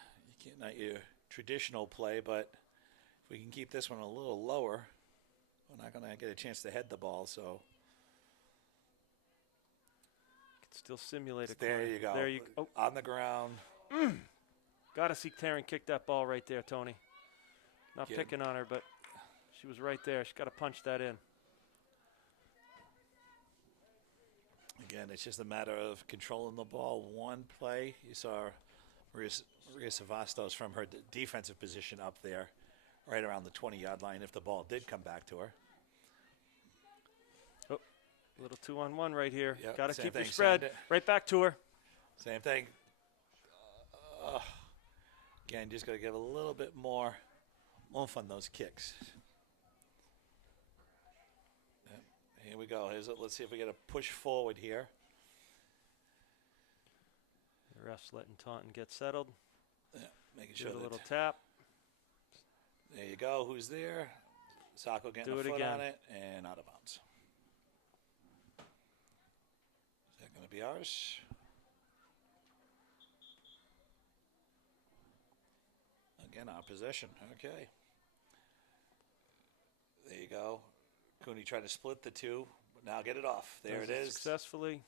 not your traditional play, but if we can keep this one a little lower, we're not going to get a chance to head the ball, so. Still simulate a there corner. You go. There you go. Oh. On the ground. Got to see Taryn kick that ball right there, Tony. Not picking on her, but she was right there. She's got to punch that in. Again, it's just a matter of controlling the ball. One play, you saw Maria Savastos from her defensive position up there, right around the 20-yard line if the ball did come back to her. Oh, a little 2-on-1 right here. Yep, Got to keep thing, your spread. Right back to her. Same thing. Again, just got to give a little bit more oomph on those kicks. Yep. Here we go. Let's see if we get a push forward here. The ref's letting Taunton get settled. Yeah, making sure a little tap. There you go. Who's there? Sacco getting a foot on it and out of bounds. Is that going to be ours? Again, our possession. Okay. There you go. Cooney tried to split the two, but now get it off. There it is. Successfully.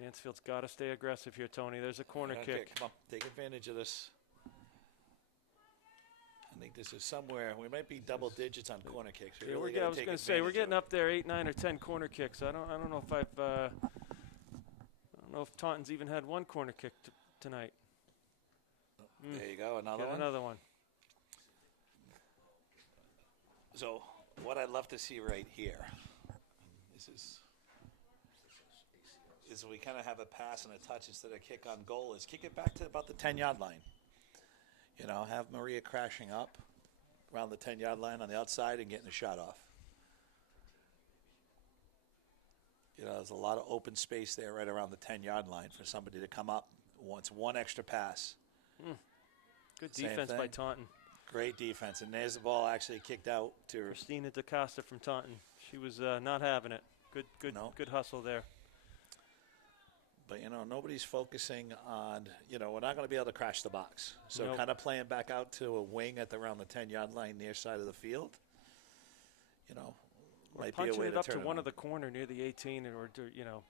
Mansfield's got to stay aggressive here, Tony. There's a corner kick. Come on, take advantage of this. I think this is somewhere. We might be double digits on corner kicks. I was going to say we're getting up there 8, 9, or 10 corner kicks. I don't know if I don't know if Taunton's even had one corner kick tonight. There you go, another one. So what I'd love to see right here, is we kind of have a pass and a touch instead of kick on goal, is kick it back to about the 10-yard line. You know, have Maria crashing up around the 10-yard line on the outside and getting a shot off. You know, there's a lot of open space there right around the 10-yard line for somebody to come up. Wants one extra pass. Good defense by Taunton. Great defense. And there's the ball actually kicked out to Christina DaCosta from Taunton. She was not having it. Good hustle there. But, you know, nobody's focusing on, you know, we're not going to be able to crash the box. So kind of playing back out to a wing at around the 10-yard line near side of the field, you know, might be a way to turn punching it up to one of the corner near the 18 or, you know,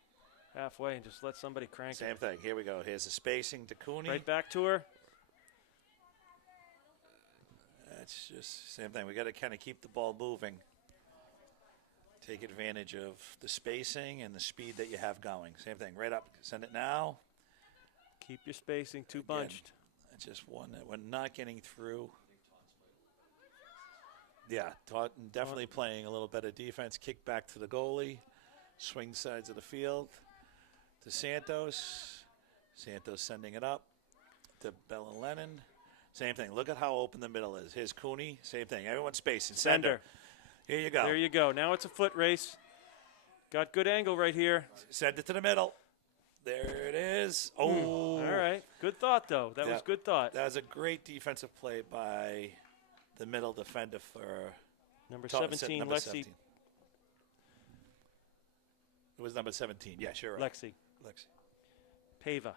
halfway and just let somebody crank it. Same thing. Here we go. Here's the spacing to Cooney. Right back to her. That's just same thing. We got to kind of keep the ball moving. Take advantage of the spacing and the speed that you have going. Same thing. Right up. Send it now. Keep your spacing, too Again, bunched. Just one that we're not getting through. Yeah, Taunton definitely playing a little better defense. Kick back to the goalie. Swing sides of the field to Santos. Santos sending it up to Bell and Lennon. Same thing. Look at how open the middle is. Here's Cooney. Same thing. Everyone's spacing. Sender. Here you go. There you go. Now it's a foot race. Got good angle right here. Send it to the middle. There it is. Oh. All right. Good thought, though. That was good thought. That was a great defensive play by the middle defender for Number Taunton, 17, number Lexi. 17. It was number 17. Yes, you're right. Lexi. Lexi. Pava.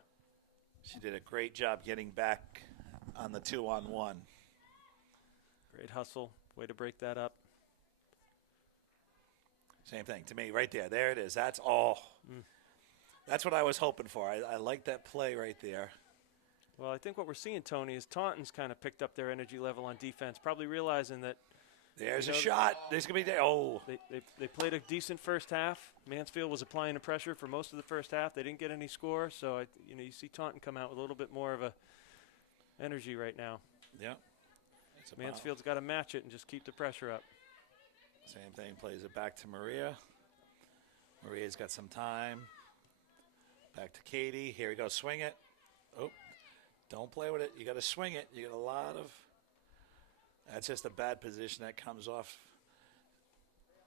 She did a great job getting back on the 2-on-1. Great hustle. Way to break that up. Same thing to me right there. There it is. That's all. That's what I was hoping for. I like that play right there. Well, I think what we're seeing, Tony, is Taunton's kind of picked up their energy level on defense, probably realizing that There's a shot. There's going to be there. Oh. they played a decent first half. Mansfield was applying the pressure for most of the first half. They didn't get any score, so you see Taunton come out with a little bit more of a energy right now. Yeah. Mansfield's got to match it and just keep the pressure up. Same thing. Plays it back to Maria. Maria's got some time. Back to Katie. Here we go. Swing it. Oh. Don't play with it. You got to swing it. You got a lot of. That's just a bad position that comes off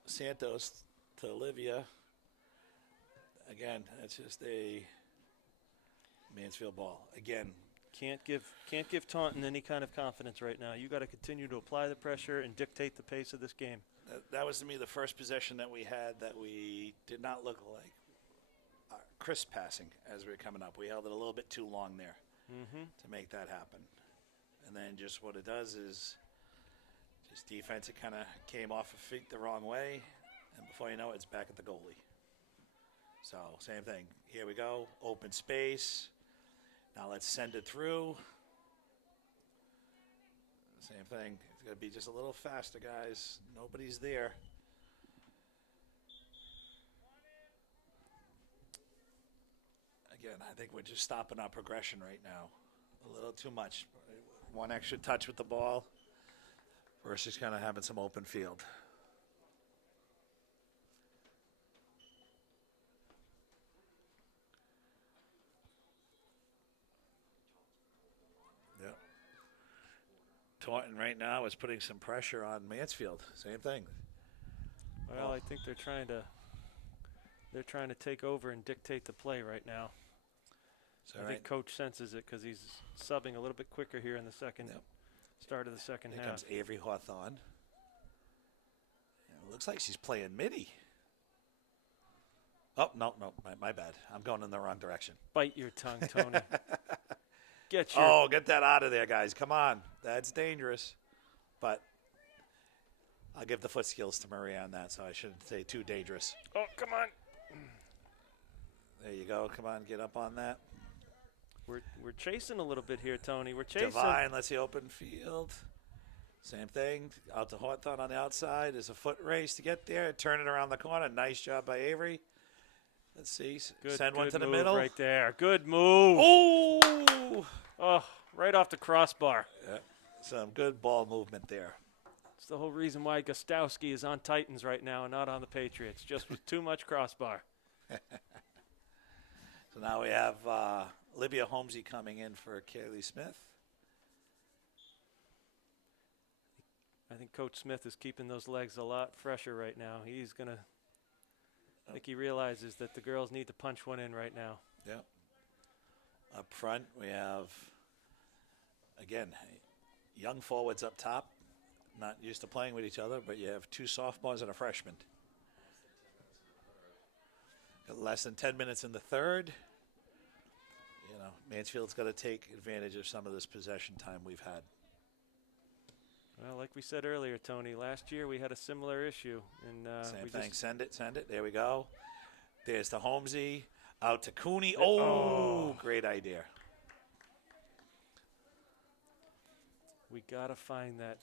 Santos to Olivia. Again, that's just a Mansfield ball. Again, Can't give Taunton any kind of confidence right now. You got to continue to apply the pressure and dictate the pace of this game. that was to me the first possession that we had that we did not look like crisp passing as we were coming up. We held it a little bit too long there to make that happen. And then just what it does is just defense, it kind of came off of feet the wrong way, and before you know it, it's back at the goalie. So same thing. Here we go. Open space. Now let's send it through. Same thing. It's going to be just a little faster, guys. Nobody's there. Again, I think we're just stopping our progression right now. A little too much. One extra touch with the ball versus kind of having some open field. Yep. Taunton right now is putting some pressure on Mansfield. Same thing. Well, I think they're trying to take over and dictate the play right now. So I think Coach senses it because he's subbing a little bit quicker here in the start of the second Here half. comes Avery Hawthorne. It looks like she's playing midi. Oh, no, my bad. I'm going in the wrong direction. Bite your tongue, Tony. Get that out of there, guys. Come on. That's dangerous. But I'll give the foot skills to Maria on that, so I shouldn't say too dangerous. Oh, come on. There you go. Come on, get up on that. We're chasing a little bit here, Tony. We're chasing. Divine, let's see, open field. Same thing. Out to Hawthorne on the outside. There's a foot race to get there. Turn it around the corner. Nice job by Avery. Let's see. Send one to the middle. Right there. Good move. Oh, right off the crossbar. Yeah. Some good ball movement there. It's the whole reason why Gostowski is on Titans right now and not on the Patriots. Just with too much crossbar. So now we have Olivia Holmesy coming in for Kaylee Smith. I think Coach Smith is keeping those legs a lot fresher right now. He's going to – I think he realizes that the girls need to punch one in right now. Yep. Up front, we have, again, young forwards up top. Not used to playing with each other, but you have two sophomores and a freshman. Got less than 10 minutes in the third. You know, Mansfield's got to take advantage of some of this possession time we've had. Well, like we said earlier, Tony, last year we had a similar issue. And Same thing. Send it. There we go. There's the Holmesy. Out to Cooney. Great idea. We got to find that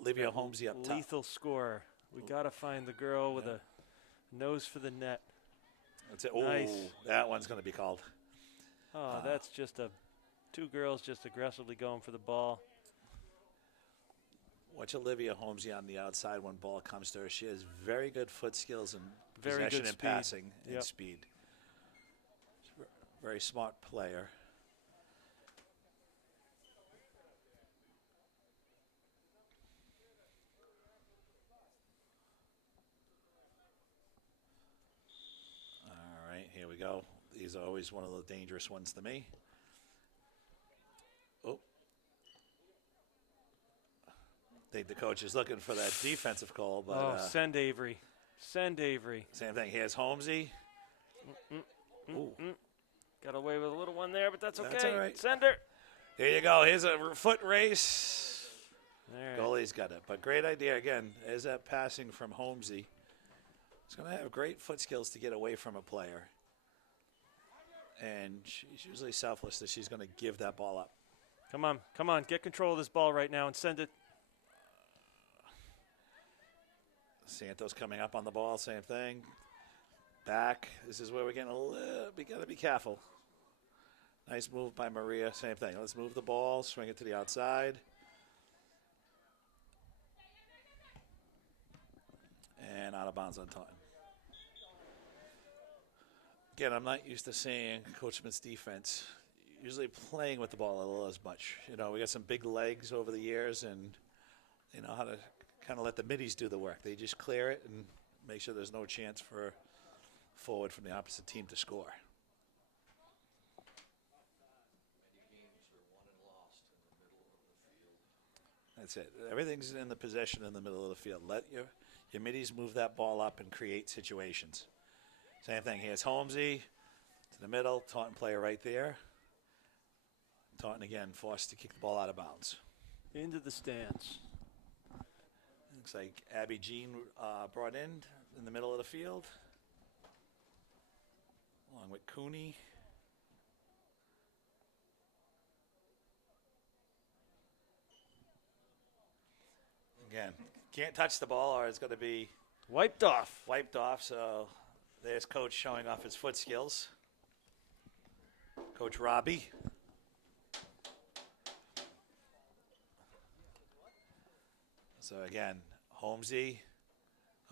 Olivia Holmesy up top. lethal scorer. We got to find the girl with a nose for the net. That's it. Nice. That one's going to be called. Oh, that's just two girls just aggressively going for the ball. Watch Olivia Holmesy on the outside when ball comes to her. She has very good foot skills and Very possession good and speed. passing and Yep. speed. Very smart player. All right, here we go. These are always one of the dangerous ones to me. Oh. I think the coach is looking for that defensive call, but Send Avery. Send Avery. same thing. Here's Holmesy. Ooh. Got away with a little one there, but that's okay. That's all right. Send her. Here you go. Here's a foot race. All right. Goalie's got it. But great idea. Again, there's that passing from Holmesy. He's going to have great foot skills to get away from a player. And she's usually selfless that she's going to give that ball up. Come on. Get control of this ball right now and send it. Santos coming up on the ball, same thing. Back. This is where we're getting a little, we got to be careful. Nice move by Maria, same thing. Let's move the ball, swing it to the outside. And out of bounds on Taunton. Again, I'm not used to seeing Coach Smith's defense usually playing with the ball a little as much. You know, we got some big legs over the years, and you know how to kind of let the middies do the work. They just clear it and make sure there's no chance for forward from the opposite team to score. That's it. Everything's in the possession in the middle of the field. Let your middies move that ball up and create situations. Same thing. Here's Holmesy to the middle. Taunton player right there. Taunton again forced to kick the ball out of bounds. Into the stands. Looks like Abby Jean brought in the middle of the field, along with Cooney. Again, can't touch the ball or it's going to be Wiped off. wiped off. So there's Coach showing off his foot skills. Coach Robbie. So again, Holmesy.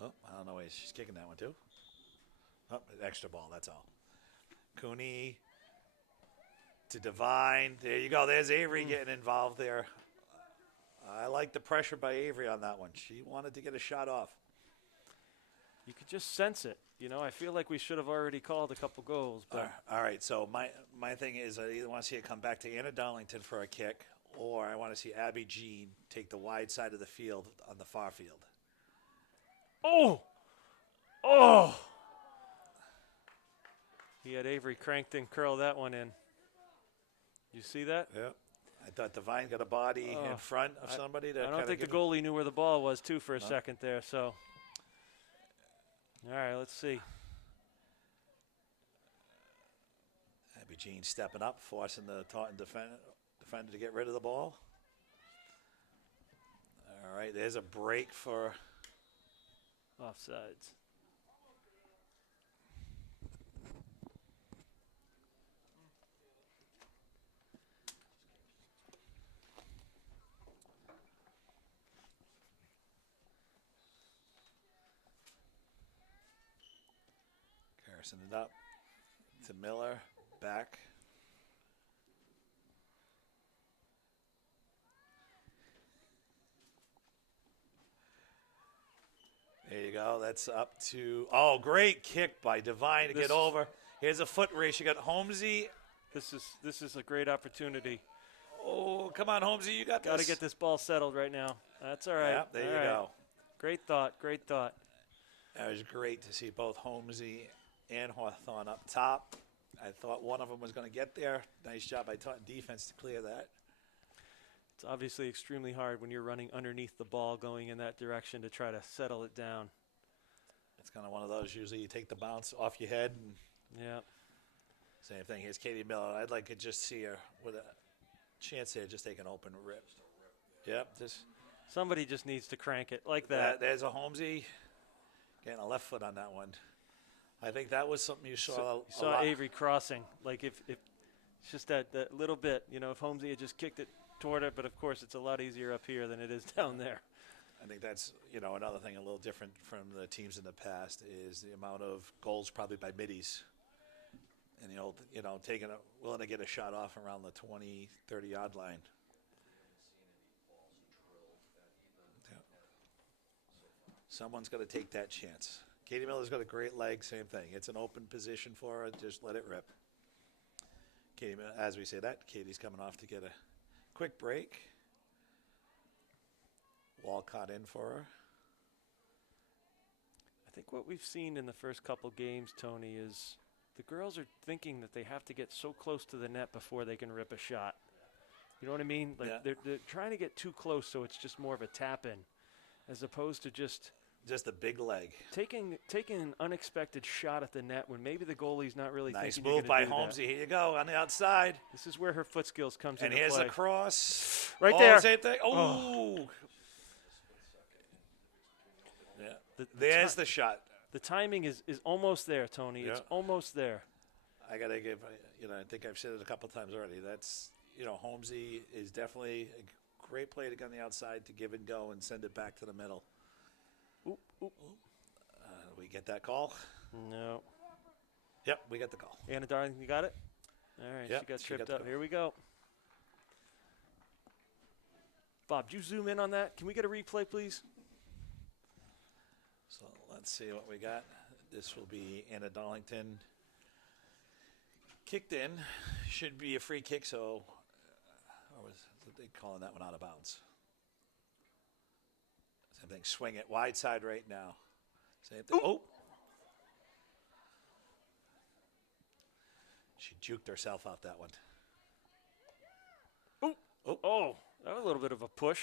Oh, I don't know why she's kicking that one too. Oh, extra ball, that's all. Cooney to Devine. There you go. There's Avery getting involved there. I like the pressure by Avery on that one. She wanted to get a shot off. You could just sense it. You know, I feel like we should have already called a couple goals. But All right, so my thing is I either want to see it come back to Anna Darlington for a kick, or I want to see Abby Jean take the wide side of the field on the far field. oh! He had Avery cranked and curled that one in. You see that? Yeah. I thought Devine got a body in front of somebody. I don't think the goalie knew where the ball was, too, for a second there. So, all right, let's see. Abby Jean stepping up, forcing the Taunton defender to get rid of the ball. All right, there's a break for Offsides. Harrison it up to Miller, back. There you go. That's up to, great kick by Devine to get over. Here's a foot race. You got Holmesy. This is a great opportunity. Oh, come on, Holmesy. You got this. Got to get this ball settled right now. That's all right. Yeah, there you go. Great thought. Great thought. That was great to see both Holmesy and Hawthorne up top. I thought one of them was going to get there. Nice job by Taunton defense to clear that. It's obviously extremely hard when you're running underneath the ball going in that direction to try to settle it down. It's kind of one of those. Usually you take the bounce off your head. And Yeah. same thing. Here's Katie Miller. I'd like to just see her with a chance here, just take an open rip. Yep. Somebody just needs to crank it like that. There's a Holmesy getting a left foot on that one. I think that was something you saw. You saw Avery crossing. Like if It's just that little bit, if Holmesy had just kicked it toward it, but of course it's a lot easier up here than it is down there. I think that's, another thing a little different from the teams in the past is the amount of goals probably by middies. And, willing to get a shot off around the 20, 30-yard line. Yeah. Someone's got to take that chance. Katie Miller's got a great leg, same thing. It's an open position for her, just let it rip. Katie, as we say that, Katie's coming off to get a quick break. Walcott in for her. I think what we've seen in the first couple games, Tony, is the girls are thinking that they have to get so close to the net before they can rip a shot. You know what I mean? Like Yeah. they're trying to get too close, so it's just more of a tap-in, as opposed to just a big leg. taking an unexpected shot at the net when maybe the goalie's not really Nice thinking you're move by gonna do Holmesy. that. Here you go on the outside. This is where her foot skills comes And into here's play. the cross. Right there. Same thing. Oh. Yeah. There's the shot. The timing is almost there, Tony. It's Yeah. almost there. I got to give, I think I've said it a couple times already. That's, Holmesy is definitely a great play to get on the outside to give and go and send it back to the middle. Oop, oop. We get that call? No. Yep, we got the call. Anna Darlington, you got it? All right, Yep, she got she tripped got up. the- Here we go. Bob, do you zoom in on that? Can we get a replay, please? So let's see what we got. This will be Anna Darlington. Kicked in. Should be a free kick, so or was they calling that one out of bounds? Same thing. Swing it wide side right now. Same thing. Oh. She juked herself out that one. Oh, that was a little bit of a push.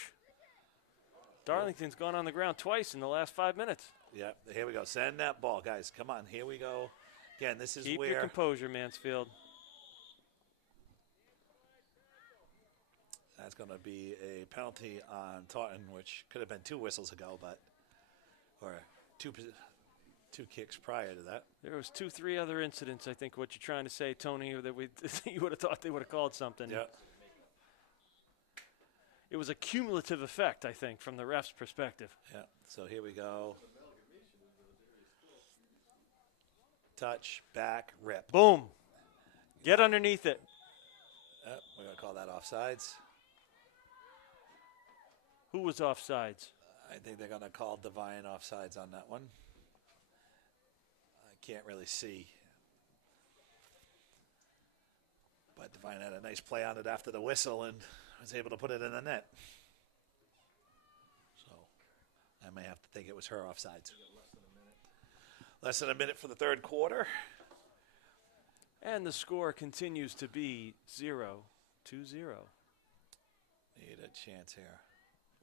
Darlington's gone on the ground twice in the last 5 minutes. Yeah, here we go. Send that ball, guys. Come on, here we go. Again, this is Keep where your composure, Mansfield. that's going to be a penalty on Taunton, which could have been 2 whistles ago, or two kicks prior to that. There was 2-3 other incidents, I think, what you're trying to say, Tony, that you would have thought they would have called something. Yeah. It was a cumulative effect, I think, from the ref's perspective. Yeah, so here we go. Touch, back, rip. Boom. Get underneath it. Yep, we're going to call that offsides. Who was offsides? I think they're going to call Divine offsides on that one. I can't really see. But Divine had a nice play on it after the whistle and was able to put it in the net. So I may have to think it was her offsides. Less than a minute for the third quarter. And the score continues to be 0-2-0. Need a chance here.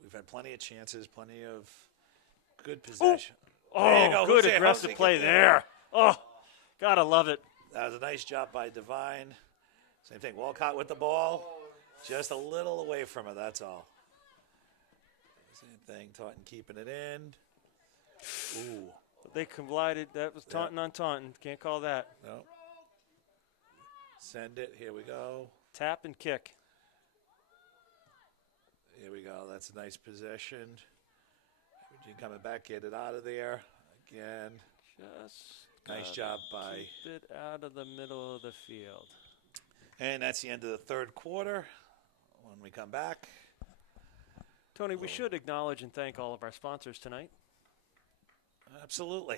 We've had plenty of chances, plenty of good possession. There you go. Good Who's there? aggressive How's he play get there. Oh, gotta love it. That was a nice job by Divine. Same thing. Walcott with the ball. Just a little away from her, that's all. Same thing. Taunton keeping it in. Ooh. They collided. That was Taunton on Taunton. Can't call that. No. Send it. Here we go. Tap and kick. Here we go. That's a nice possession. Eugene coming back. Get it out of there. Again. Just Nice job by. keep it out of the middle of the field. And that's the end of the third quarter. When we come back. Tony, we should acknowledge and thank all of our sponsors tonight. Absolutely.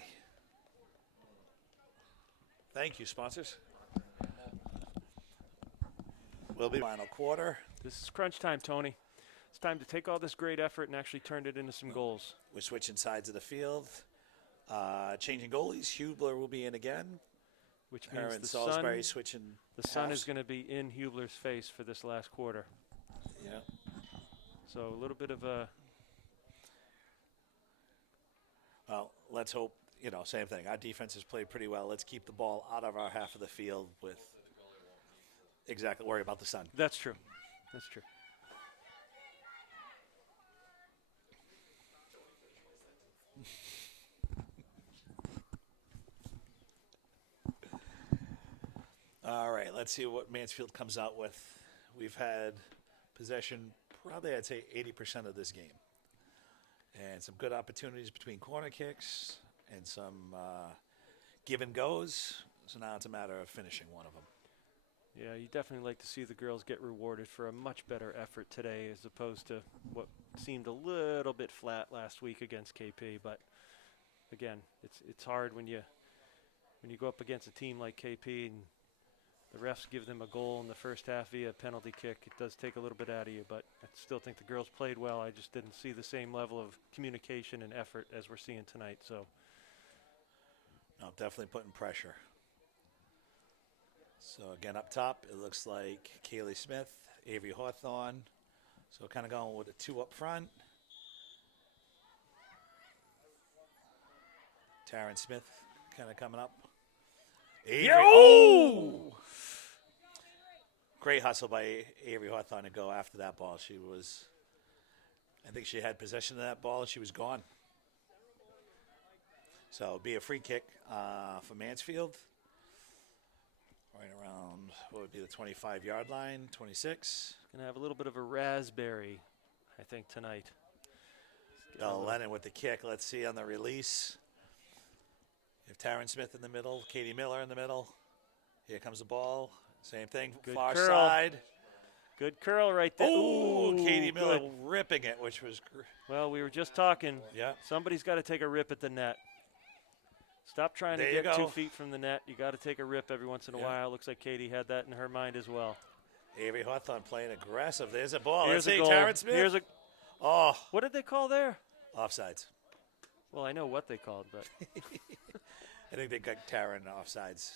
Thank you, sponsors. We'll be final quarter. This is crunch time, Tony. It's time to take all this great effort and actually turn it into some goals. We're switching sides of the field. Changing goalies. Hubler will be in again. Which Her means and the Salisbury sun, switching. the sun halves. is going to be in Hubler's face for this last quarter. Yeah. So a little bit of a Well, let's hope, same thing. Our defense has played pretty well. Let's keep the ball out of our half of the field with exactly worry about the sun. That's true. That's true. All right, let's see what Mansfield comes out with. We've had possession probably, I'd say, 80% of this game. And some good opportunities between corner kicks and some give and goes. So now it's a matter of finishing one of them. Yeah, you definitely like to see the girls get rewarded for a much better effort today as opposed to what seemed a little bit flat last week against KP. But again, it's hard when you go up against a team like KP and the refs give them a goal in the first half via a penalty kick. It does take a little bit out of you, but I still think the girls played well. I just didn't see the same level of communication and effort as we're seeing tonight. So, no, definitely putting pressure. So again, up top, it looks like Kaylee Smith, Avery Hawthorne. So kind of going with a 2 up front. Taryn Smith kind of coming up. Avery. Oh! Great hustle by Avery Hawthorne to go after that ball. I think she had possession of that ball and she was gone. So it'll be a free kick for Mansfield. Right around, what would be the 25-yard line, 26. going to have a little bit of a raspberry, I think, tonight. Lennon with the kick. Let's see on the release. You have Taryn Smith in the middle, Katie Miller in the middle. Here comes the ball. Same thing, Good far curl. side. Good curl right there. Ooh, Katie Miller good. ripping it, which was Well, we were just talking. Yeah. Somebody's got to take a rip at the net. Stop trying There to you get go. 2 feet from the net. You got to take a rip every once in a Yeah. while. Looks like Katie had that in her mind as well. Avery Hawthorne playing aggressive. There's a ball. Here's Let's a see, goal. Taryn Smith. Here's a. Oh, What did they call there? offsides. Well, I know what they called, but I think they got Taryn offsides.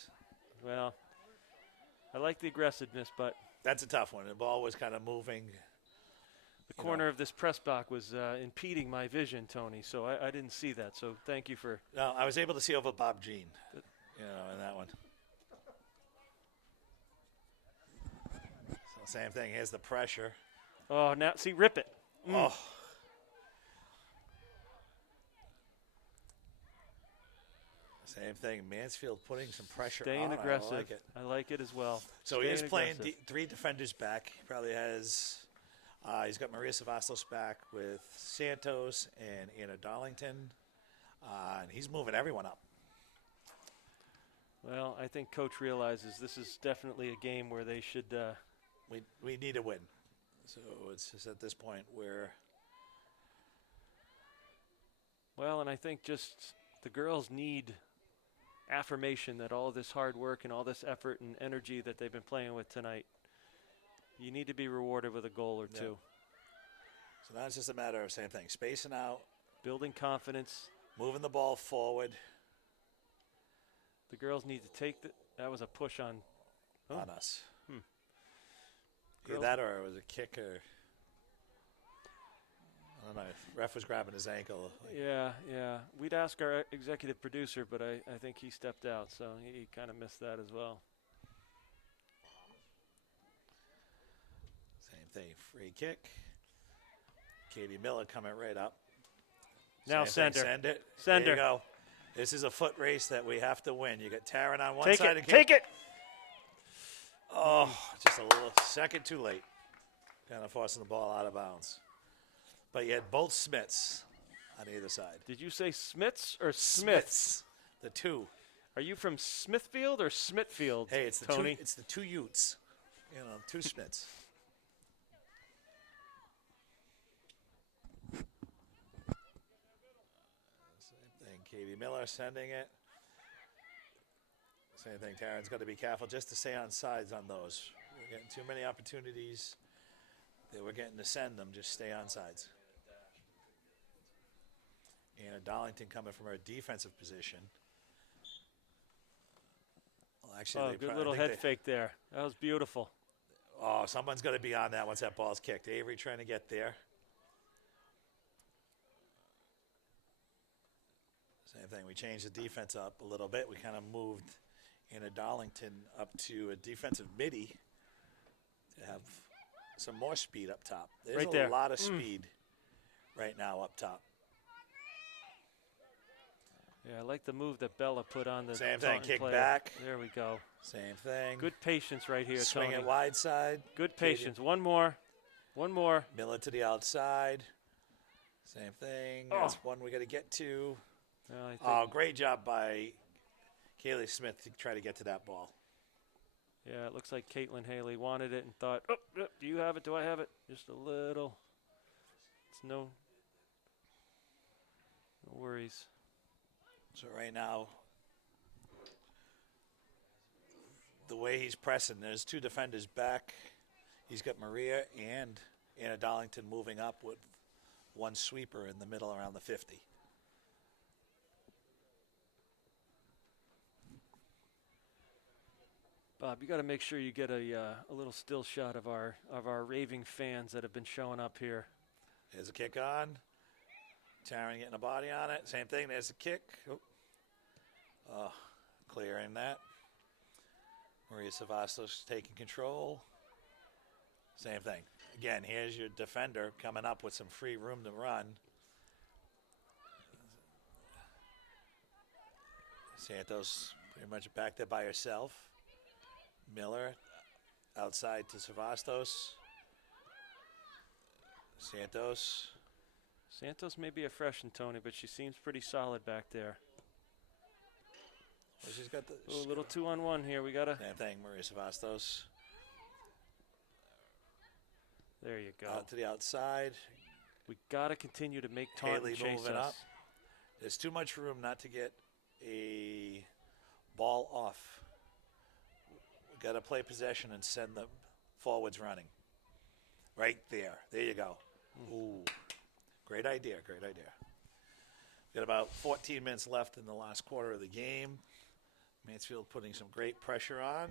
well, I like the aggressiveness, but That's a tough one. The ball was kind of moving. the corner of this press box was impeding my vision, Tony. So I didn't see that. So thank you for. No, I was able to see over Bob Jean, in that one. So same thing. Here's the pressure. Oh, now see, rip it. Oh. Same thing. Mansfield putting some pressure Staying on. aggressive. I like it. I like it as well. So he is Staying playing aggressive. 3 defenders back. He probably has. He's got Maria Savastos back with Santos and Anna Darlington. And he's moving everyone up. Well, I think Coach realizes this is definitely a game where they should. We need a win. So it's just at this point where. Well, and I think just the girls need affirmation that all this hard work and all this effort and energy that they've been playing with tonight, you need to be rewarded with a goal or two. So now it's just a matter of same thing. Spacing out, Building confidence. moving the ball forward The girls need to take that was a push on. on us. Either Girls- that or it was a kick or. I don't know. Ref was grabbing his ankle. Yeah. We'd ask our executive producer, but I think he stepped out, so he kind of missed that as well. Same thing. Free kick. Katie Miller coming right up. Now Same send thing, her. Send it. Send There you her. go. This is a foot race that we have to win. You got Taryn on one Take side. it. Take it. Oh, just a little second too late. Kind of forcing the ball out of bounds. But you had both Smiths on either side. Did you say Smiths or Smiths? The two. Are you from Smithfield or Smithfield? Hey, it's the Tony. two. It's the two Utes. Two Smiths. Same thing. Katie Miller sending it. Same thing. Taryn's got to be careful just to stay on sides on those. We're getting too many opportunities that we're getting to send them. Just stay on sides. Anna Darlington coming from her defensive position. Well, actually, Oh, they good I little think head they- fake there. That was beautiful. Oh, someone's going to be on that once that ball's kicked. Avery trying to get there. Same thing. We changed the defense up a little bit. We kind of moved Anna Darlington up to a defensive midi to have some more speed up top. There's Right a there. lot of speed right now up top. Yeah, I like the move that Bella put on the Same thing, taunton kick player. back. There we go. Same thing. Good patience right here, Swing Tony. it wide side. Good patience. One more. One more. Miller to the outside. Same thing. Oh. That's one we got to get to. Well, I think, Oh, great job by Kaylee Smith to try to get to that ball. yeah, it looks like Caitlin Haley wanted it and thought, oh, do you have it? Do I have it? Just a little. It's no worries. So right now, the way he's pressing, there's two defenders back. He's got Maria and Anna Darlington moving up with one sweeper in the middle around the 50. Bob, you got to make sure you get a little still shot of our raving fans that have been showing up here. There's a kick on. Taryn getting a body on it. Same thing. There's a kick. Clearing that. Maria Savastos taking control. Same thing. Again, here's your defender coming up with some free room to run. Santos pretty much back there by herself. Miller outside to Savastos. Santos may be a freshman, Tony, but she seems pretty solid back there. Well, she's got the A little 2-on-1 here. We got to. same thing. Maria Savastos There you go. out to the outside. We got to continue to make Taunton Haley chase moving us. up. There's too much room not to get a ball off. We got to play possession and send the forwards running. Right there. There you go. Ooh, great idea. Great idea. Got about 14 minutes left in the last quarter of the game. Mansfield putting some great pressure on.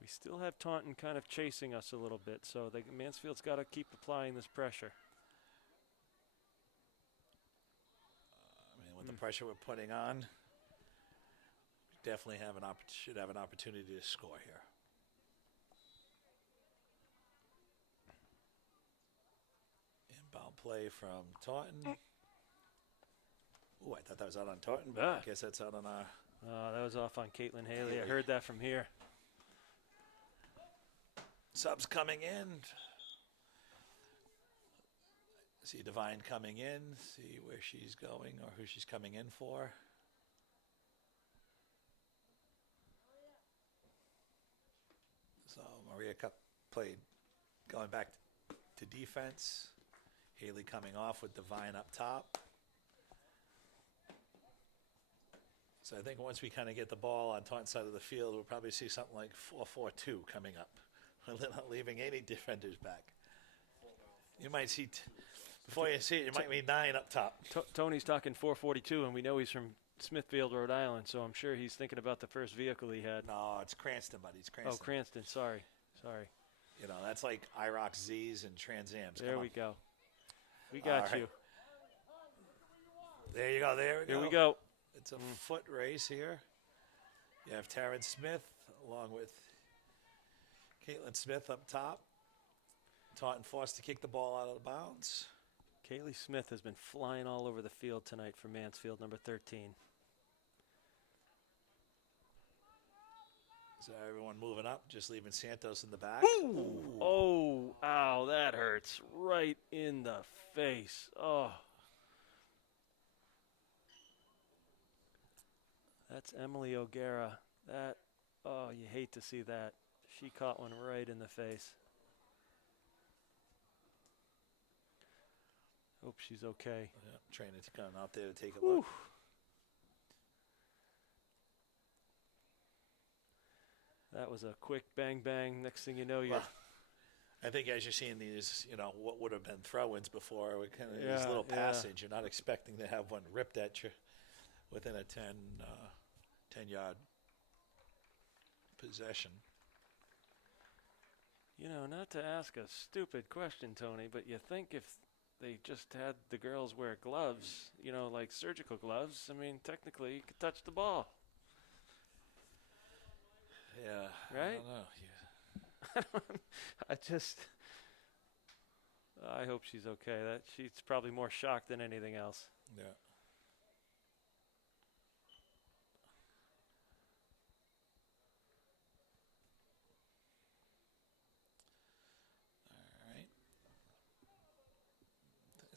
We still have Taunton kind of chasing us a little bit, so Mansfield's got to keep applying this pressure. I mean, with the pressure we're putting on, we definitely should have an opportunity to score here. Inbound play from Taunton. Ooh, I thought that was out on Taunton, but I guess that's out on our. That was off on Caitlin Haley. I heard that from here. Subs coming in. See Divine coming in. See where she's going or who she's coming in for. So Maria played going back to defense. Haley coming off with Divine up top. So I think once we kind of get the ball on Taunton side of the field, we'll probably see something like 4-4-2 coming up. We're not leaving any defenders back. You might see, before you see it, you might be 9 up top. Tony's talking 442, and we know he's from Smithfield, Rhode Island, so I'm sure he's thinking about the first vehicle he had. No, it's Cranston, buddy. It's Cranston. Oh, Cranston. Sorry. You know, that's like IROC Z's and Trans Ams. There we go. We got All you. right. There you go. There we go. Here we go. It's a foot race here. You have Taryn Smith along with Caitlin Smith up top. Taunton forced to kick the ball out of the bounds. Kaylee Smith has been flying all over the field tonight for Mansfield, number 13. So everyone moving up, just leaving Santos in the back. Ooh. Oh, ow, that hurts right in the face. Oh. That's Emily O'Gara. You hate to see that. She caught one right in the face. Hope she's okay. Yeah, training's coming out there to take a look. That was a quick bang bang. Next thing you know, you're. Well, I think as you're seeing these, what would have been throw-ins before, kind of these little passage, you're not expecting to have one ripped at you within a 10-yard possession. Not to ask a stupid question, Tony, but you think if they just had the girls wear gloves, like surgical gloves, I mean, technically you could touch the ball. Yeah. Right? I don't know. Yeah. I hope she's okay. She's probably more shocked than anything else. Yeah.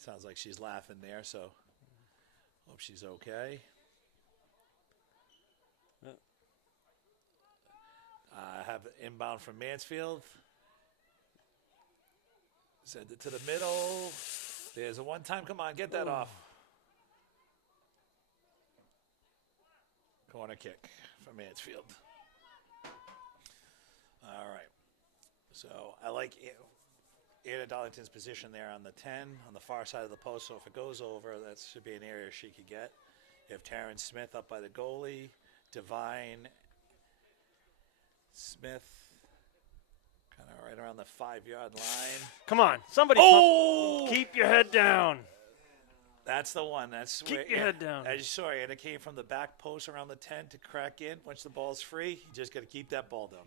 Sounds like she's laughing there, so hope she's okay. Have inbound from Mansfield. Send it to the middle. There's a one-time. Come on, get that off. Corner kick for Mansfield. All right. So I like Anna Darlington's position there on the 10, on the far side of the post. So if it goes over, that should be an area she could get. You have Taryn Smith up by the goalie. Divine Smith kind of right around the 5-yard line. Come on, somebody keep your head down. That's the one. That's Keep your head down. As you saw, Anna came from the back post around the 10 to crack in. Once the ball's free, you just got to keep that ball down.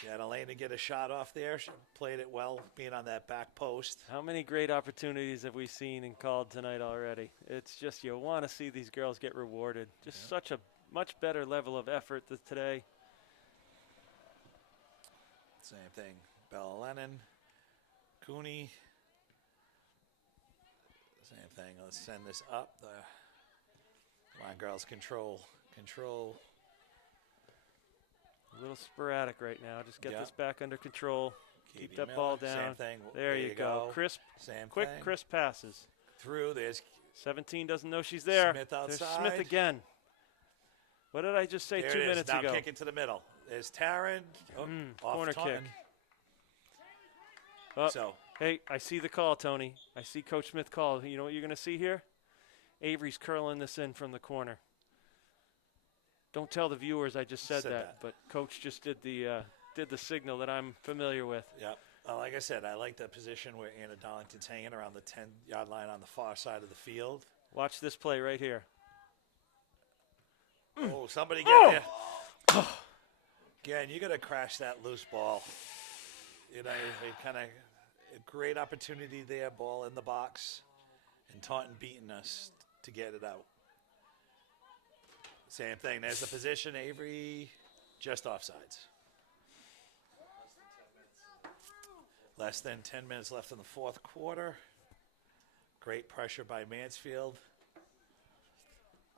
She had a lane to get a shot off there. She played it well, being on that back post. How many great opportunities have we seen and called tonight already? It's just you want to see these girls get rewarded. Just such a much better level of effort today. Same thing. Bella Lennon, Cooney. Same thing. Let's send this up. Come on, girls. Control. A little sporadic right now. Just get this back under control. Keep that ball down. Same thing. There you go. Crisp, Same quick, thing. crisp passes. Through. There's 17 doesn't know she's there. Smith There's outside. Smith again. What did I just say there 2 it is. minutes Now ago? kick it to the middle. There's Taryn. Off corner Taunton. kick. Oh, So hey, I see the call, Tony. I see Coach Smith call. You know what you're going to see here? Avery's curling this in from the corner. Don't tell the viewers I just said that, but Coach just did the signal that I'm familiar with. Yep. Like I said, I like the position where Anna Darlington's hanging around the 10-yard line on the far side of the field. Watch this play right here. Oh, somebody get there. Again, you got to crash that loose ball. You know, kind of a great opportunity there, ball in the box, and Taunton beating us to get it out. Same thing. There's the position. Avery just offsides. Less than 10 minutes left in the fourth quarter. Great pressure by Mansfield.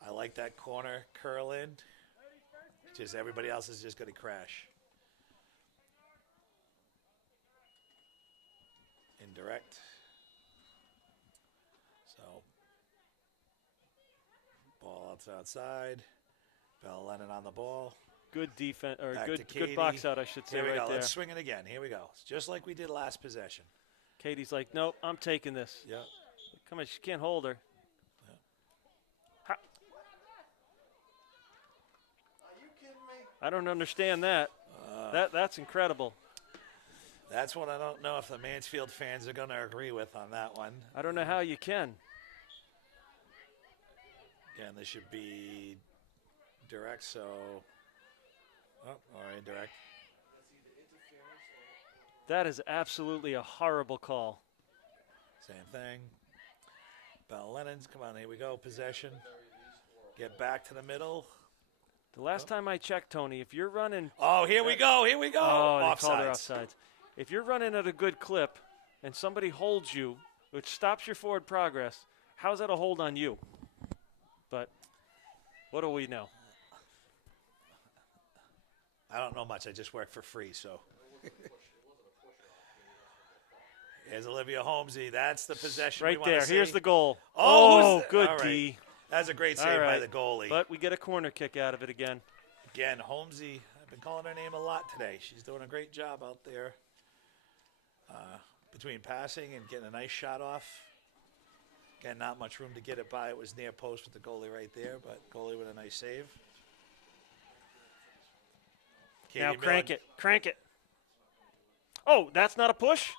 I like that corner curl in. Just everybody else is just going to crash. Indirect. So, ball outside. Bell Lennon on the ball. Good defense, or Back good to Katie. box out, I should say, Here we right go. there. Let's swing it again. Here we go. It's just like we did last possession. Katie's like, nope, I'm taking this. Yeah. Come on, she can't hold her. I don't understand that. That's incredible. That's what I don't know if the Mansfield fans are going to agree with on that one. I don't know how you can. Again, this should be direct, so. Or indirect. That is absolutely a horrible call. Same thing. Bell Lennon's, come on, here we go. Possession. Get back to the middle. The last time I checked, Tony, if you're running. Oh, here we go. Here we go. Oh, they called her Offsides. offsides. If you're running at a good clip and somebody holds you, which stops your forward progress, how's that a hold on you? But what do we know? I don't know much. I just work for free, so. Here's Olivia Holmesy. That's the possession Right we want there. to see. Here's the goal. Oh, good all right. D. That's a great save All right. by the goalie. But we get a corner kick out of it again. Again, Holmesy, I've been calling her name a lot today. She's doing a great job out there between passing and getting a nice shot off. Again, not much room to get it by. It was near post with the goalie right there, but goalie with a nice save. Now Katie crank Millen. it. Crank it. Oh, that's not a push?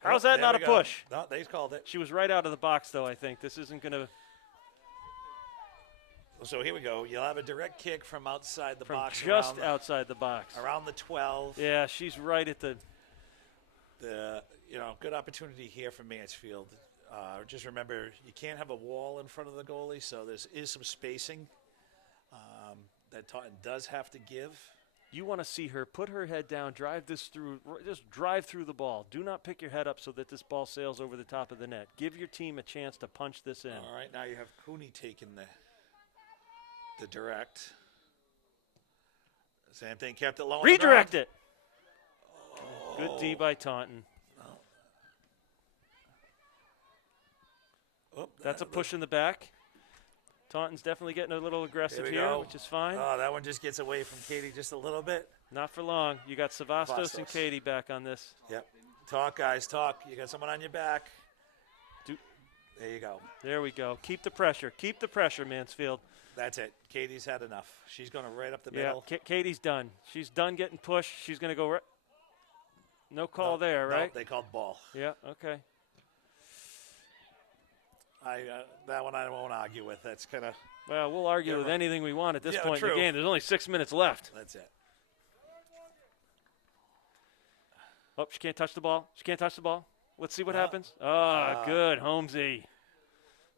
How's Oh, that there not a we go. push? No, they called it. She was right out of the box, though, I think. This isn't going to. So here we go. You'll have a direct kick from outside the From box. just around, outside the box. around the 12. Yeah, she's right at the. Good opportunity here for Mansfield. Just remember, you can't have a wall in front of the goalie, so there is some spacing that Taunton does have to give. You want to see her put her head down, just drive through the ball. Do not pick your head up so that this ball sails over the top of the net. Give your team a chance to punch this in. All right, now you have Cooney taking the direct. Same thing, kept it low. Redirect it. Good D by Taunton. Oh, That's a push in the back. Taunton's definitely getting a little aggressive we here, go. which is fine. Oh, that one just gets away from Katie just a little bit. Not for long. You got Savastos and Savastos. Katie back on this. Yep. Talk, guys, talk. You got someone on your back. There you go. There we go. Keep the pressure. Keep the pressure, Mansfield. That's it. Katie's had enough. She's going to right up the Yeah, middle. Katie's done. She's done getting pushed. She's going to go right. No call No, there, no, right? they called ball. Yeah, okay. That one I won't argue with. That's kind of. Well, we'll argue Yeah, with right. anything we want at this Yeah, point in true. the game. There's only 6 minutes left. That's it. Oh, she can't touch the ball. She can't touch the ball. Let's see what happens. Ah, good, Holmesy.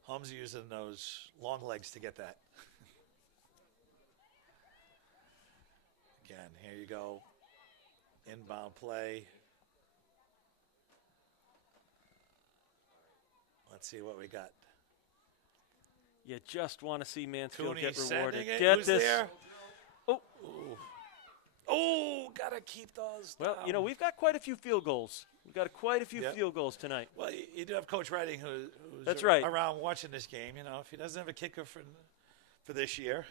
Holmes using those long legs to get that. Again, here you go. Inbound play. Let's see what we got. You just want to see Mansfield Cooney get rewarded. sending it. Get Who's this. there? Oh, Oh, gotta keep those. well, down. you know, we've got quite a few field goals. We've got quite a few Yeah. field goals tonight. Well, you do have Coach Redding who's That's right. around watching this game. You know, if he doesn't have a kicker for this year.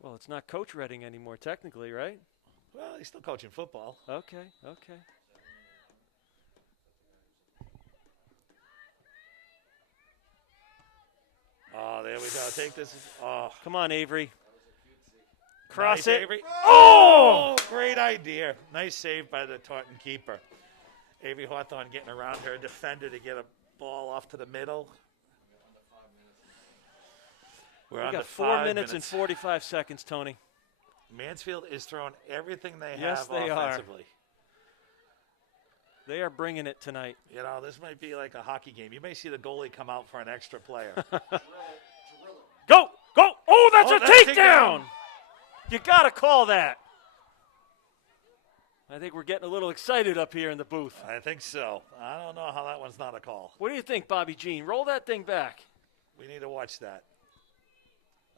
Well, it's not Coach Redding anymore, technically, right? Well, he's still coaching football. Okay, okay. Oh, there we go. Take this. Oh, Come on, Avery. Cross nice, it. Avery. Oh! Great idea. Nice save by the Taunton keeper. Avery Hawthorne getting around her defender to get a ball off to the middle. We're We on got to 4 minutes and 45 seconds, Tony. Mansfield is throwing everything they Yes, have they are. offensively. They are bringing it tonight. You know, this might be like a hockey game. You may see the goalie come out for an extra player. Go! Go! Oh, that's Oh, a that's takedown! takedown. You got to call that. I think we're getting a little excited up here in the booth. I think so. I don't know how that one's not a call. What do you think, Bobby Jean? Roll that thing back. We need to watch that.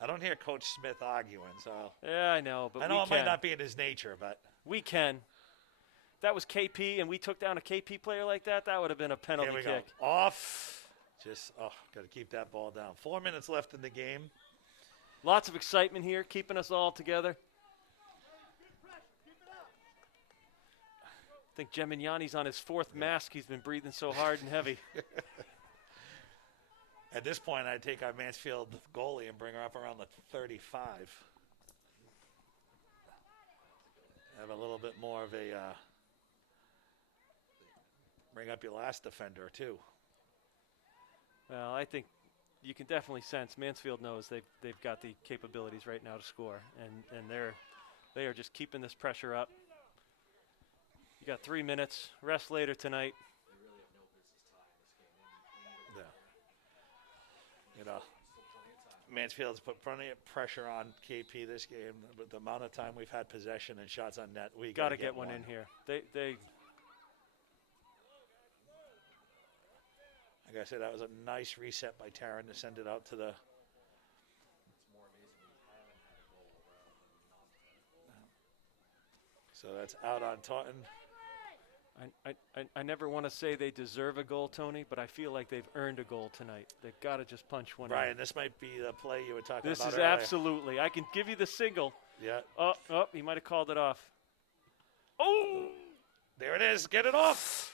I don't hear Coach Smith arguing, so Yeah, I know, but I know we it can. might not be in his nature, but We can. If that was KP and we took down a KP player like that, that would have been a penalty here we kick. go. Off. Just, got to keep that ball down. 4 minutes left in the game. Lots of excitement here, keeping us all together. I think Gemignani's on his fourth mask. He's been breathing so hard and heavy. At this point, I'd take our Mansfield goalie and bring her up around the 35. Have a little bit more of a bring up your last defender, too. Well, I think you can definitely sense Mansfield knows they've got the capabilities right now to score, and they are just keeping this pressure up. You got 3 minutes. Rest later tonight. Yeah. You know, Mansfield's put plenty of pressure on KP this game. But the amount of time we've had possession and shots on net, we Got to get one in here. They Like I said, that was a nice reset by Taryn to send it out to the. So that's out on Taunton. I never want to say they deserve a goal, Tony, but I feel like they've earned a goal tonight. They've got to just punch one Brian, in. this might be the play you were talking This about is earlier. absolutely. I can give you the signal. Yeah. Oh, he might have called it off. Oh! There it is. Get it off.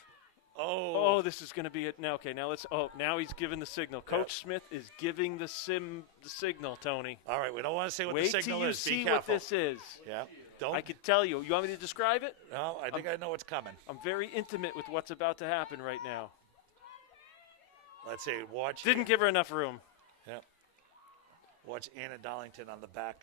Oh, this is going to be it. Now, okay, now let's. Oh, now he's giving the signal. Coach Smith is giving the signal, Tony. All right, we don't want to say what Wait the signal till you is. see Be what careful. this is. Yeah. Don't. I could tell you. You want me to describe it? No, I think I know what's coming. I'm very intimate with what's about to happen right now. Let's see. Watch. Didn't give her enough room. Yeah. Watch Anna Darlington on the back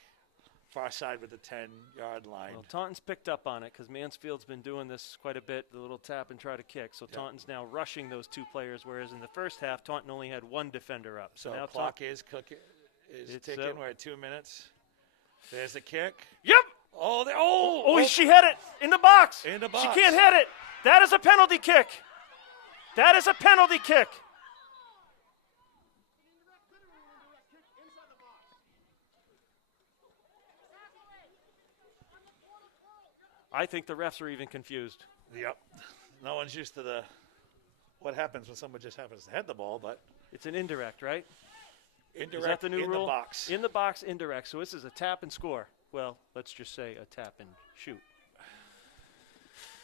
far side with the 10-yard line. Well, Taunton's picked up on it because Mansfield's been doing this quite a bit, the little tap and try to kick. So Taunton's now rushing those 2 players, whereas in the first half, Taunton only had 1 defender up. So now clock is ticking. We're at 2 minutes. There's the kick. Yep. She hit it in the box. In the box. She can't hit it. That is a penalty kick. That is a penalty kick. I think the refs are even confused. Yep. No one's used to what happens when someone just happens to head the ball, but it's an indirect, right? Indirect is that the new in rule? the box. In the box, indirect. So this is a tap and score. Well, let's just say a tap and shoot.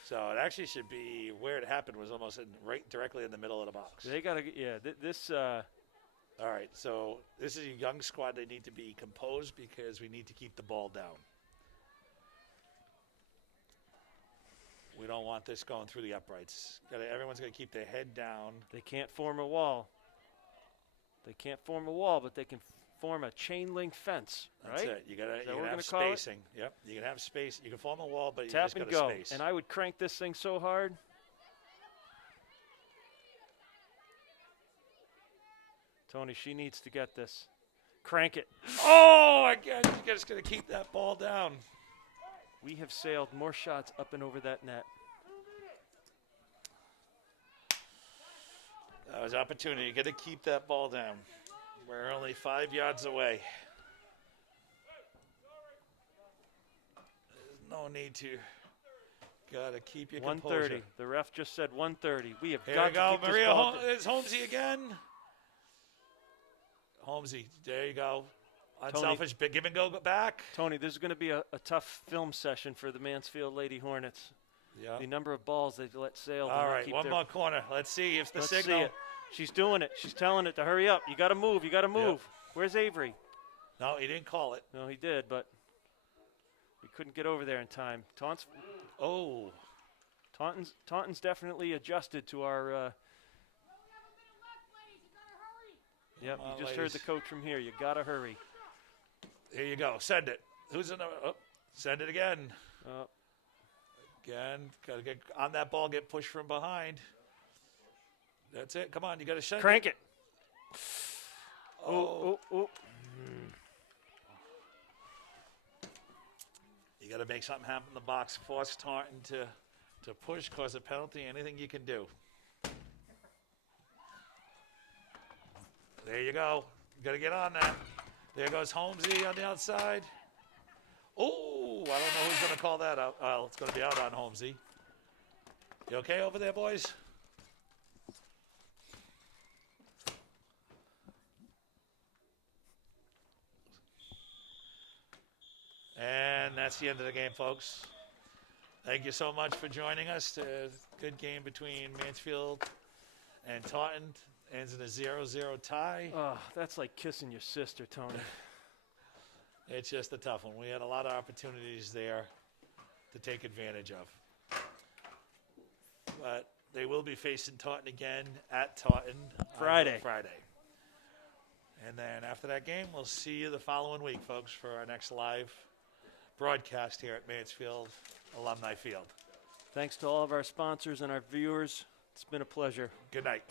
So it actually should be where it happened was almost right directly in the middle of the box. They got to, this. All right, so this is a young squad. They need to be composed because we need to keep the ball down. We don't want this going through the uprights. Everyone's going to keep their head down. They can't form a wall. They can't form a wall, but they can form a chain link fence, right? That's it. You got to have spacing. Yep. You can have space. You can form a wall, but you just got to space. And I would crank this thing so hard. Tony, she needs to get this. Crank it. Oh, again, you're just going to keep that ball down. We have sailed more shots up and over that net. That was opportunity. You got to keep that ball down. We're only 5 yards away. There's no need to. Got to keep your composure. 1:30. The ref just said 1:30. We have Here got we go. to keep Maria this ball. It's Holmesy again. Holmesy, there you go. Unselfish, big give and go back. Tony, this is going to be a tough film session for the Mansfield Lady Hornets. Yeah. The number of balls they've let sail. All right, one more corner. Let's see if the Let's signal. see it. She's doing it. She's telling it to hurry up. You got to move. You got to move. Yep. Where's Avery? No, he didn't call it. No, he did, but we couldn't get over there in time. Taunton's definitely adjusted to our. Yep, you just heard the coach from here. You got to hurry. Here you go. Send it. Who's in the? Oh, send it again. Again, got to get on that ball. Get pushed from behind. That's it. Come on, you got to send Crank it. Oh. You got to make something happen in the box. Force Taunton to push, cause a penalty. Anything you can do. There you go. You got to get on that. There goes Holmesy on the outside. Oh, I don't know who's going to call that out. Well, it's going to be out on Holmesy. You okay over there, boys? And that's the end of the game, folks. Thank you so much for joining us. Good game between Mansfield and Taunton. Ends in a 0-0 tie. Oh, that's like kissing your sister, Tony. It's just a tough one. We had a lot of opportunities there to take advantage of. But they will be facing Taunton again at Taunton Friday. And then after that game, we'll see you the following week, folks, for our next live broadcast here at Mansfield Alumni Field. Thanks to all of our sponsors and our viewers. It's been a pleasure. Good night.